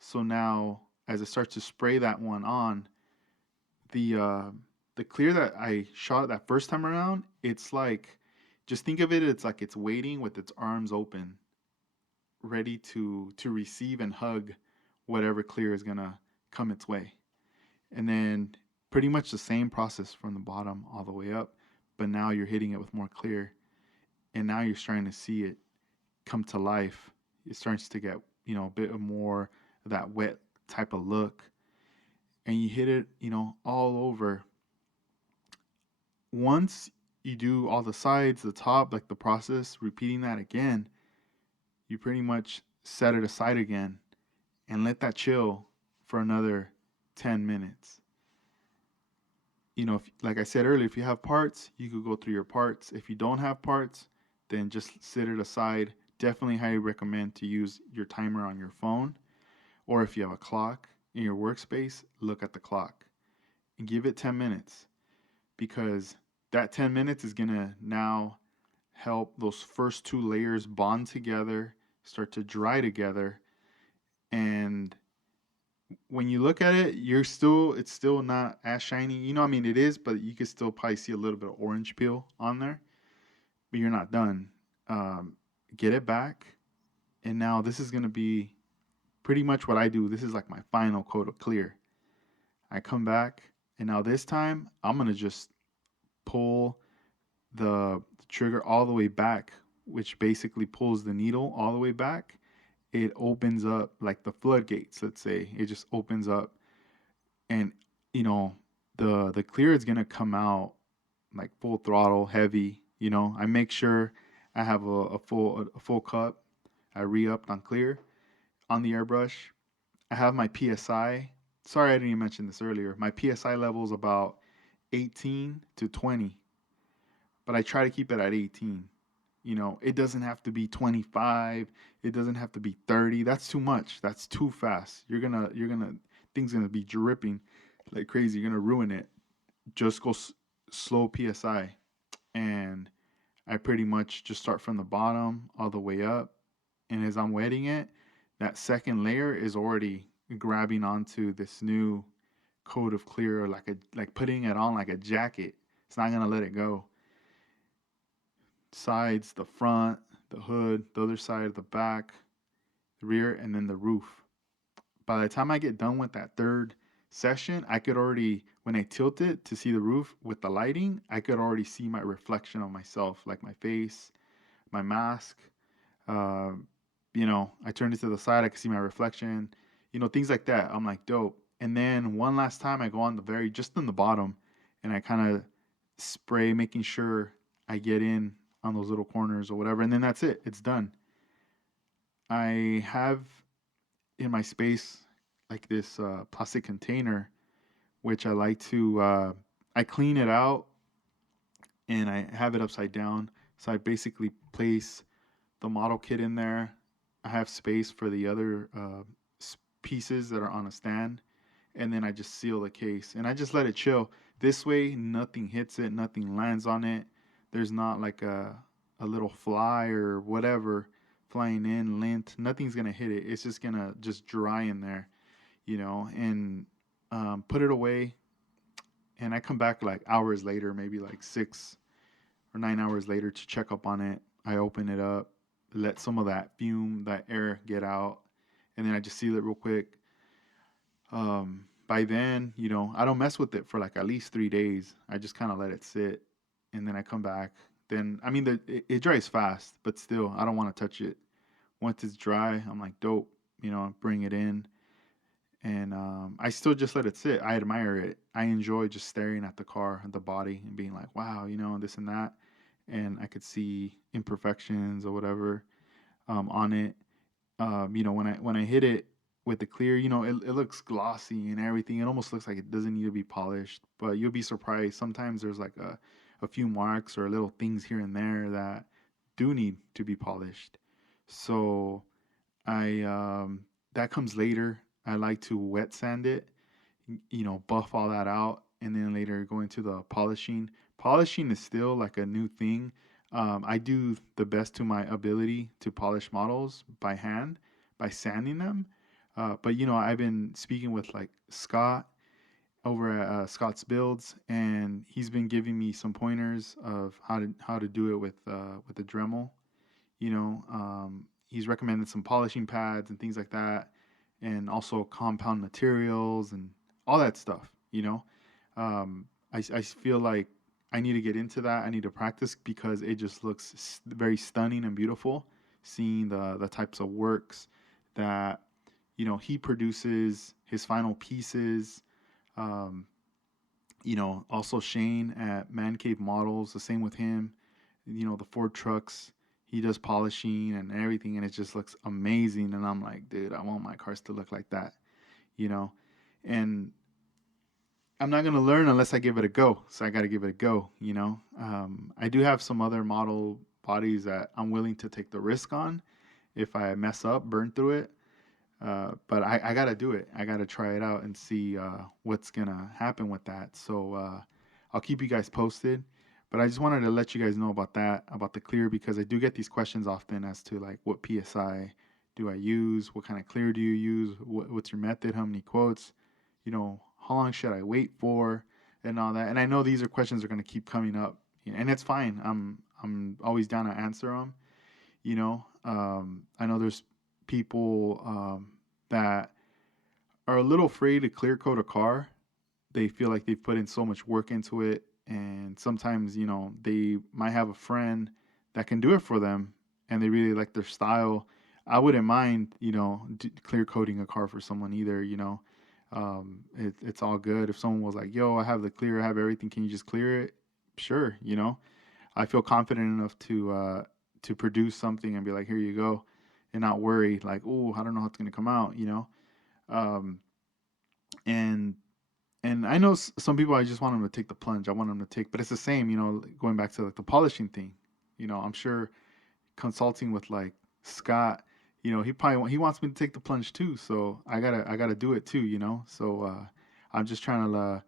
So now as I start to spray that one on, the clear that I shot that first time around, it's like, just think of it, it's like it's waiting with its arms open, ready to receive and hug whatever clear is gonna come its way. And then pretty much the same process from the bottom all the way up, but now you're hitting it with more clear, and now you're starting to see it come to life. It starts to get, a bit more of that wet type of look, and you hit it, all over. Once you do all the sides, the top, like the process, repeating that again, you pretty much set it aside again and let that chill for another 10 minutes. If, like I said earlier, if you have parts, you could go through your parts. If you don't have parts, then just sit it aside. Definitely highly recommend to use your timer on your phone, or if you have a clock in your workspace, look at the clock and give it 10 minutes, because that 10 minutes is going to now help those first two layers bond together, start to dry together. And when you look at it, it's still not as shiny. It is, but you could still probably see a little bit of orange peel on there, but you're not done. Get it back. And now this is going to be pretty much what I do. This is like my final coat of clear. I come back, and now this time I'm going to just pull the trigger all the way back, which basically pulls the needle all the way back. It opens up like the floodgates, let's say. It just opens up, and the clear is gonna come out like full throttle, heavy. I make sure I have a full cup. I re-upped on clear on the airbrush. I have my PSI. Sorry, I didn't even mention this earlier. My PSI level is about 18 to 20, but I try to keep it at 18. It doesn't have to be 25. It doesn't have to be 30. That's too much. That's too fast. Things gonna be dripping like crazy. You're gonna ruin it. Just go slow PSI, and I pretty much just start from the bottom all the way up. And as I'm wetting it, that second layer is already grabbing onto this new coat of clear, like putting it on like a jacket. It's not gonna let it go. Sides, the front, the hood, the other side, the back, the rear, and then the roof. By the time I get done with that third session, I could already, when I tilt it to see the roof with the lighting, I could already see my reflection of myself, like my face, my mask. I turned it to the side, I could see my reflection, things like that. I'm like, dope. And then one last time I go on just in the bottom, and I kind of spray, making sure I get in on those little corners or whatever, and then that's it. It's done. I have in my space like this plastic container, which I like to I clean it out and I have it upside down. So I basically place the model kit in there. I have space for the other pieces that are on a stand, and then I just seal the case and I just let it chill. This way, nothing hits it, nothing lands on it. There's not like a little fly or whatever flying in, lint. Nothing's gonna hit it. It's just gonna just dry in there, and put it away. And I come back like hours later, maybe like 6 or 9 hours later, to check up on it. I open it up, let some of that air get out, and then I just seal it real quick. By then, I don't mess with it for like at least 3 days. I just kind of let it sit, and then I come back. Then, it dries fast, but still, I don't want to touch it. Once it's dry, I'm like, dope, bring it in. And I still just let it sit. I admire it. I enjoy just staring at the car, the body, and being like, wow, this and that. And I could see imperfections or whatever on it. When I hit it with the clear, it looks glossy and everything. It almost looks like it doesn't need to be polished. But you'll be surprised. Sometimes there's like a few marks or little things here and there that do need to be polished. So that comes later. I like to wet sand it, buff all that out, and then later go into the polishing. Polishing is still like a new thing. I do the best to my ability to polish models by hand, by sanding them. But I've been speaking with like Scott over at Scott's Builds, and he's been giving me some pointers of how to do it with the Dremel. He's recommended some polishing pads and things like that, and also compound materials and all that stuff. I feel like I need to get into that. I need to practice because it just looks very stunning and beautiful. Seeing the types of works that he produces, his final pieces. Um, also Shane at Man Cave Models, the same with him. The Ford trucks, he does polishing and everything, and it just looks amazing. And I'm like, dude, I want my cars to look like that, you know. And I'm not gonna learn unless I give it a go. So I got to give it a go, I do have some other model bodies that I'm willing to take the risk on. If I mess up, burn through it. But I got to do it. I got to try it out and see what's going to happen with that. So I'll keep you guys posted. But I just wanted to let you guys know about that, about the clear, because I do get these questions often as to like, what PSI do I use? What kind of clear do you use? What's your method? How many quotes? How long should I wait for? And all that. And I know these are questions that are going to keep coming up, and it's fine. I'm always down to answer them. I know there's people that are a little afraid to clear coat a car. They feel like they've put in so much work into it, and sometimes they might have a friend that can do it for them, and they really like their style. I wouldn't mind clear coating a car for someone either. It's all good. If someone was like, yo, I have the clear, I have everything, can you just clear it? Sure. I feel confident enough to produce something and be like, here you go, and not worry like, oh, I don't know how it's going to come out, um, and I know some people, I just want them to take the plunge. I want them to take, but it's the same, going back to like the polishing thing. I'm sure consulting with like Scott, he wants me to take the plunge too. So I gotta do it too, So I'm just trying to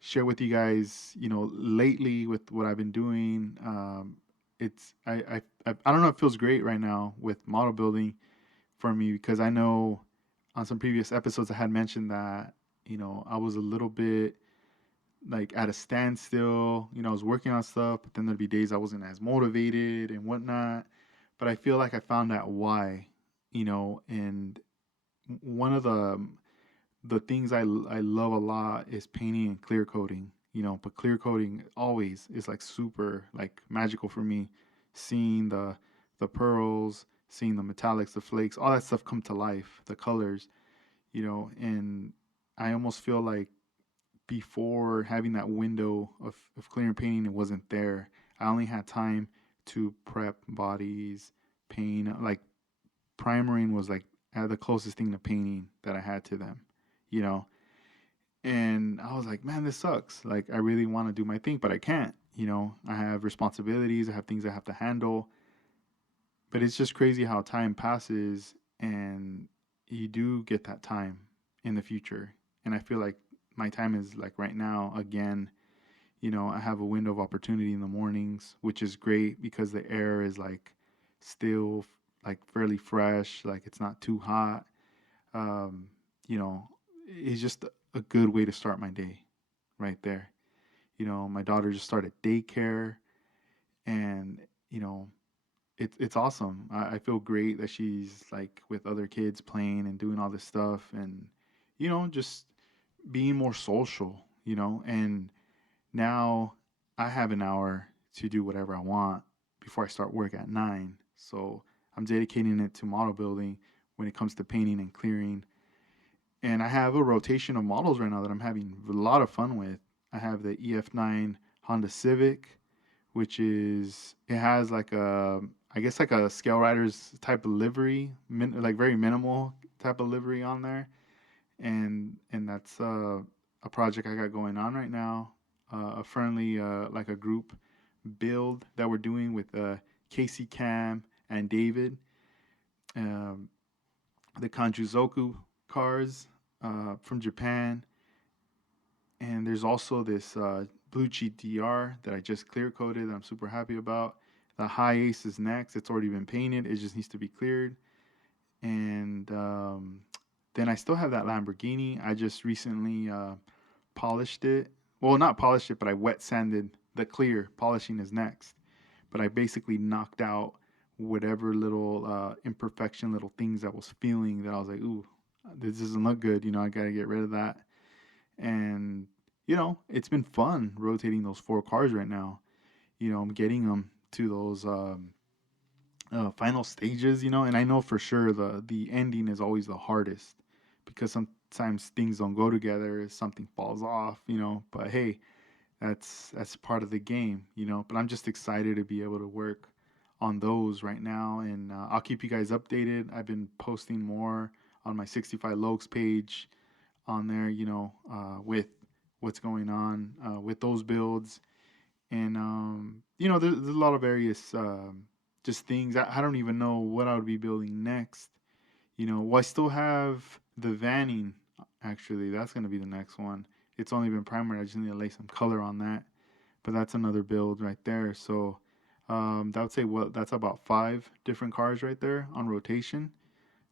share with you guys, lately with what I've been doing. It's I don't know. It feels great right now with model building for me, because I know on some previous episodes I had mentioned that I was a little bit like at a standstill. I was working on stuff, but then there'd be days I wasn't as motivated and whatnot. But I feel like I found out why, and one of the things I love a lot is painting and clear coating. But clear coating always is like super like magical for me. Seeing the pearls, seeing the metallics, the flakes, all that stuff come to life, the colors, and I almost feel like before having that window of clear and painting, it wasn't there. I only had time to prep bodies, paint, like primering was like the closest thing to painting that I had to them, you know. And I was like, man, this sucks. Like, I really want to do my thing, but I can't. I have responsibilities, I have things I have to handle. But it's just crazy how time passes and you do get that time in the future. And I feel like my time is like right now again. I have a window of opportunity in the mornings, which is great because the air is like still like fairly fresh, like it's not too hot. Um, it's just a good way to start my day right there. My daughter just started daycare, and it's awesome. I feel great that she's like with other kids playing and doing all this stuff, and just being more social, and now I have an hour to do whatever I want before I start work at 9. So I'm dedicating it to model building when it comes to painting and clearing. And I have a rotation of models right now that I'm having a lot of fun with. I have the EF9 Honda Civic, which it has like I guess like a Scale Riders type of livery, like very minimal type of livery on there. And that's a project I got going on right now. A friendly, like a group build that we're doing with Casey, Cam, and David. The Kanjuzoku cars from Japan. And there's also this Blue Cheat DR that I just clear coated that I'm super happy about. The High Ace is next. It's already been painted. It just needs to be cleared. And then I still have that Lamborghini. I just recently polished it. Well, not polished it, but I wet sanded the clear. Polishing is next. But I basically knocked out whatever little imperfection, little things I was feeling that I was like, ooh, this doesn't look good. I got to get rid of that. And it's been fun rotating those 4 cars right now. I'm getting them to those final stages, and I know for sure the ending is always the hardest because sometimes things don't go together, something falls off, but hey, that's part of the game, but I'm just excited to be able to work on those right now, and I'll keep you guys updated. I've been posting more on my 65 Locs page on there, with what's going on with those builds. And there's a lot of various just things. I don't even know what I would be building next. Well, I still have the vanning. Actually, that's going to be the next one. It's only been primered. I just need to lay some color on that. But that's another build right there. So that would say, well, that's about 5 different cars right there on rotation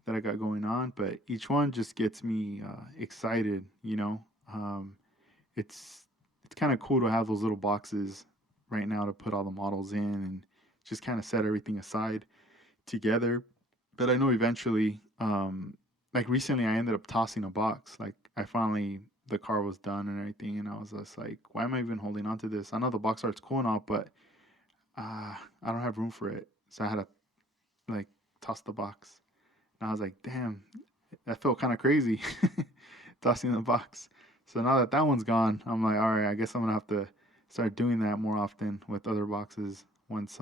that I got going on. But each one just gets me excited. It's it's kind of cool to have those little boxes right now to put all the models in and just kind of set everything aside together. But I know eventually, like recently, I ended up tossing a box. Like I finally, the car was done and everything, and I was just like, why am I even holding on to this? I know the box art's cool and all, but I don't have room for it, so I had to like toss the box. And I was like, damn, that felt kind of crazy, tossing the box. So now that that one's gone, I'm like, all right, I guess I'm gonna have to start doing that more often with other boxes once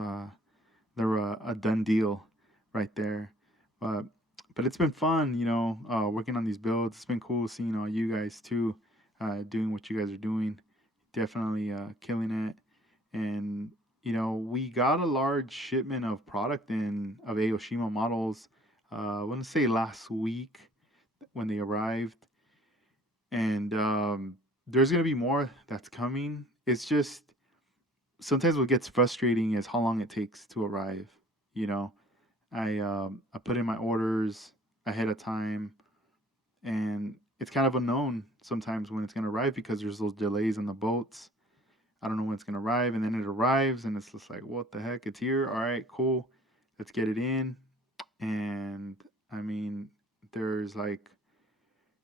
they're a done deal right there. But but it's been fun, working on these builds. It's been cool seeing all you guys too, doing what you guys are doing. Definitely killing it. And we got a large shipment of product in of Aoshima models. I want to say last week when they arrived, and there's gonna be more that's coming. It's just sometimes what gets frustrating is how long it takes to arrive. You know, I put in my orders ahead of time, and it's kind of unknown sometimes when it's gonna arrive because there's those delays on the boats. I don't know when it's gonna arrive, and then it arrives, and it's just like, what the heck? It's here. All right, cool. Let's get it in. And I mean, there's like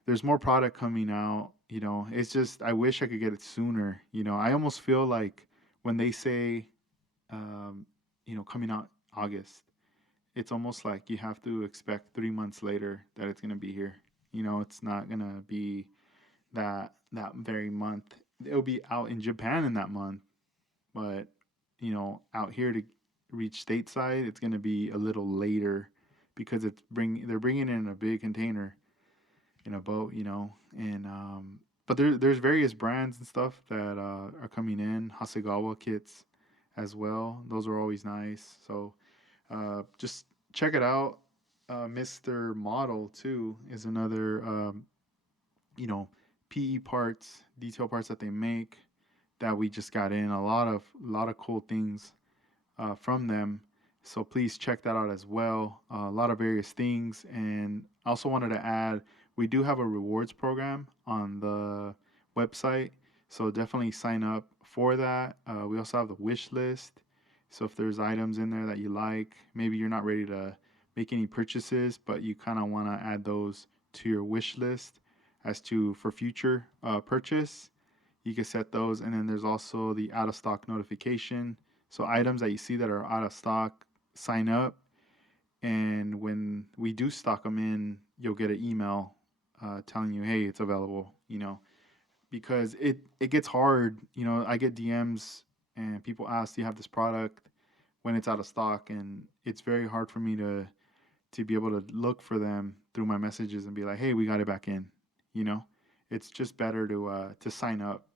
there's more product coming out. It's just I wish I could get it sooner. I almost feel like when they say, coming out August, it's almost like you have to expect 3 months later that it's gonna be here. It's not gonna be that very month. It'll be out in Japan in that month, but out here to reach stateside, it's gonna be a little later because they're bringing it in a big container in a boat, and but there's various brands and stuff that are coming in, Hasegawa kits as well. Those are always nice. So just check it out. Mr. Model too is another you know PE parts, detail parts that they make that we just got in. A lot of cool things from them. So please check that out as well. A lot of various things, and I also wanted to add we do have a rewards program on the website, so definitely sign up for that. We also have the wish list. So if there's items in there that you like, maybe you're not ready to make any purchases, but you kind of want to add those to your wish list as to for future purchase, you can set those. And then there's also the out of stock notification. So items that you see that are out of stock, sign up, and when we do stock them in, you'll get an email telling you, hey, it's available. Because it gets hard. I get DMs and people ask, do you have this product when it's out of stock? And it's very hard for me to be able to look for them through my messages and be like, hey, we got it back in. It's just better to sign up,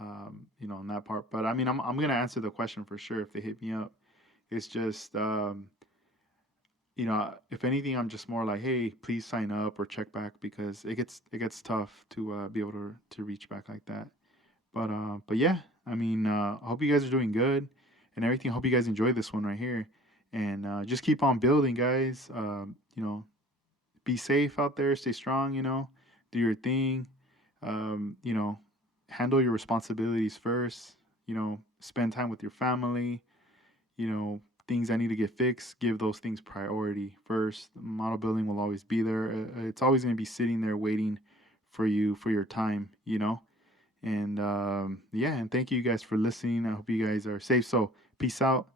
on that part. But I mean, I'm gonna answer the question for sure if they hit me up. It's just, if anything, I'm just more like, hey, please sign up or check back because it gets tough to be able to reach back like that. But yeah, I mean, I hope you guys are doing good and everything. I hope you guys enjoy this one right here, and just keep on building, guys. Be safe out there, stay strong. Do your thing. Handle your responsibilities first. Spend time with your family. Things that need to get fixed, give those things priority first. Model building will always be there. It's always going to be sitting there waiting for you for your time. And yeah, and thank you guys for listening. I hope you guys are safe. So peace out.